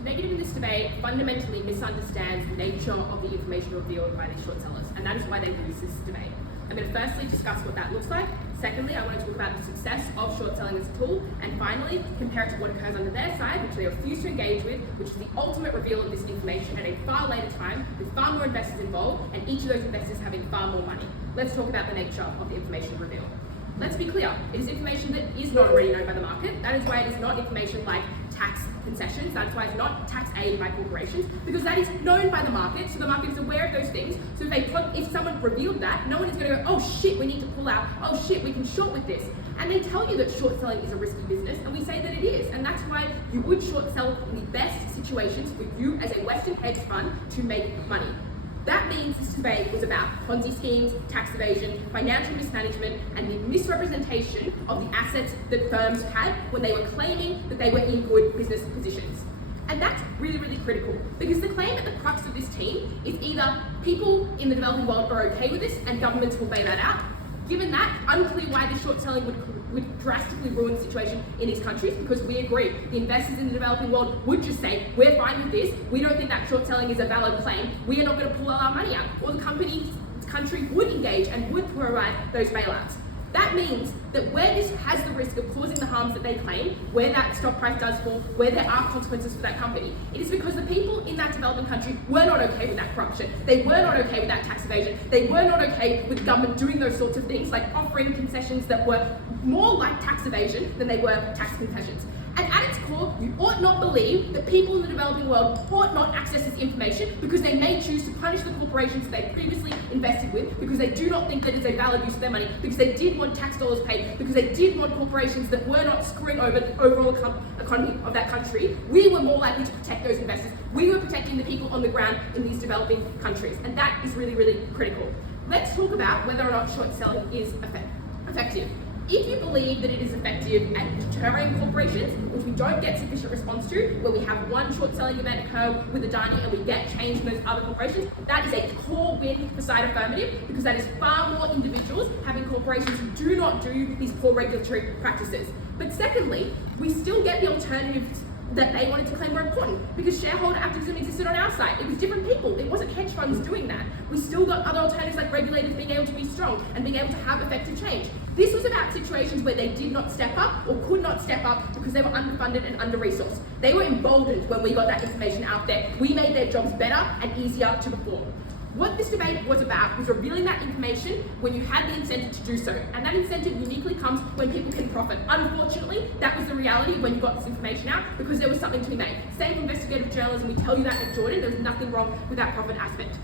Negative in this debate fundamentally misunderstands the nature of the information revealed by these short sellers, and that is why they lose this debate. I'm going to firstly discuss what that looks like. Secondly, I want to talk about the success of short selling as a tool, and finally, compare it to what occurs under their side, which they refuse to engage with, which is the ultimate reveal of this information at a far later time, with far more investors involved, and each of those investors having far more money. Let's talk about the nature of the information revealed. Let's be clear, it is information that is not already known by the market. That is why it is not information like tax concessions. That's why it's not tax aid by corporations, because that is known by the market, so the market is aware of those things. So if someone revealed that, no one is going to go, oh shit, we need to pull out, oh shit, we can short with this. And they tell you that short selling is a risky business, and we say that it is. And that's why you would short sell in the best situations for you as a Western hedge fund to make money. That means this debate was about Ponzi schemes, tax evasion, financial mismanagement, and the misrepresentation of the assets that firms had when they were claiming that they were in good business positions. And that's really, really critical, because the claim at the crux of this team is either people in the developing world are okay with this and governments will bail that out. Given that, unclear why the short selling would drastically ruin the situation in these countries, because we agree, the investors in the developing world would just say, we're fine with this, we don't think that short selling is a valid claim, we are not going to pull all our money out. Or the country would engage and would provide those bailouts. That means that where this has the risk of causing the harms that they claim, where that stock price does fall, where there are consequences for that company, it is because the people in that developing country were not okay with that corruption. They were not okay with that tax evasion. They were not okay with the government doing those sorts of things, like offering concessions that were more like tax evasion than they were tax concessions. And at its core, you ought not believe that people in the developing world ought not access this information, because they may choose to punish the corporations they previously invested with, because they do not think that it's a valid use of their money, because they did want tax dollars paid, because they did want corporations that were not screwing over the overall economy of that country. We were more likely to protect those investors. We were protecting the people on the ground in these developing countries. And that is really, really critical. Let's talk about whether or not short selling is effective. If you believe that it is effective at deterring corporations, which we don't get sufficient response to, where we have one short selling event occur with Adani and we get change in those other corporations, that is a core win for side affirmative, because that is far more individuals having corporations who do not do these poor regulatory practices. But secondly, we still get the alternatives that they wanted to claim were important, because shareholder activism existed on our side. It was different people. It wasn't hedge funds doing that. We still got other alternatives like regulators being able to be strong and being able to have effective change. This was about situations where they did not step up or could not step up because they were underfunded and under-resourced. They were emboldened when we got that information out there. We made their jobs better and easier to perform. What this debate was about was revealing that information when you had the incentive to do so. And that incentive uniquely comes when people can profit. Unfortunately, that was the reality when you got this information out, because there was something to be made. Same for investigative journalism, we tell you that at Jordan, there was nothing wrong with that profit aspect.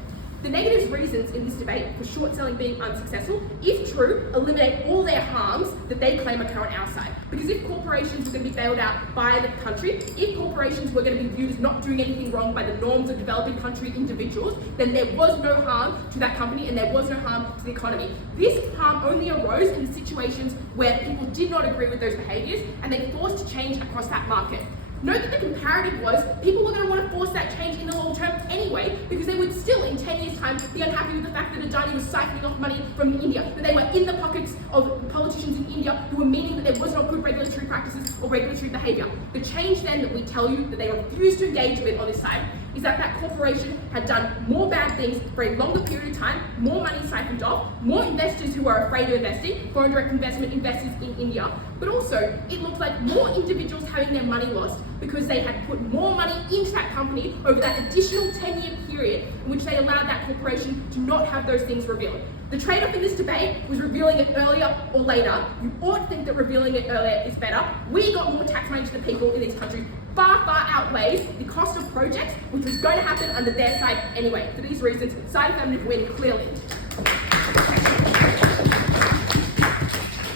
The negative reasons in this debate for short selling being unsuccessful, if true, eliminate all their harms that they claim occur on our side. Because if corporations were going to be bailed out by the country, if corporations were going to be viewed as not doing anything wrong by the norms of developing country individuals, then there was no harm to that company and there was no harm to the economy. This harm only arose in the situations where people did not agree with those behaviours and they forced change across that market. Note that the comparative was people were going to want to force that change in the long term anyway, because they would still, in 10 years' time, be unhappy with the fact that Adani was siphoning off money from India, that they were in the pockets of politicians in India who were meaning that there was not good regulatory practices or regulatory behaviour. The change then that we tell you that they refused to engage with on this side is that that corporation had done more bad things for a longer period of time, more money siphoned off, more investors who are afraid of investing, foreign direct investment investors in India, but also it looked like more individuals having their money lost because they had put more money into that company over that additional 10-year period in which they allowed that corporation to not have those things revealed. The trade-off in this debate was revealing it earlier or later. You ought to think that revealing it earlier is better. We got more tax money to the people in these countries, far outweighs the cost of projects, which was going to happen under their side anyway. For these reasons, side affirmative win clearly.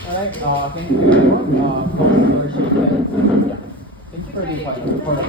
Alright, thank you everyone. Thank you for the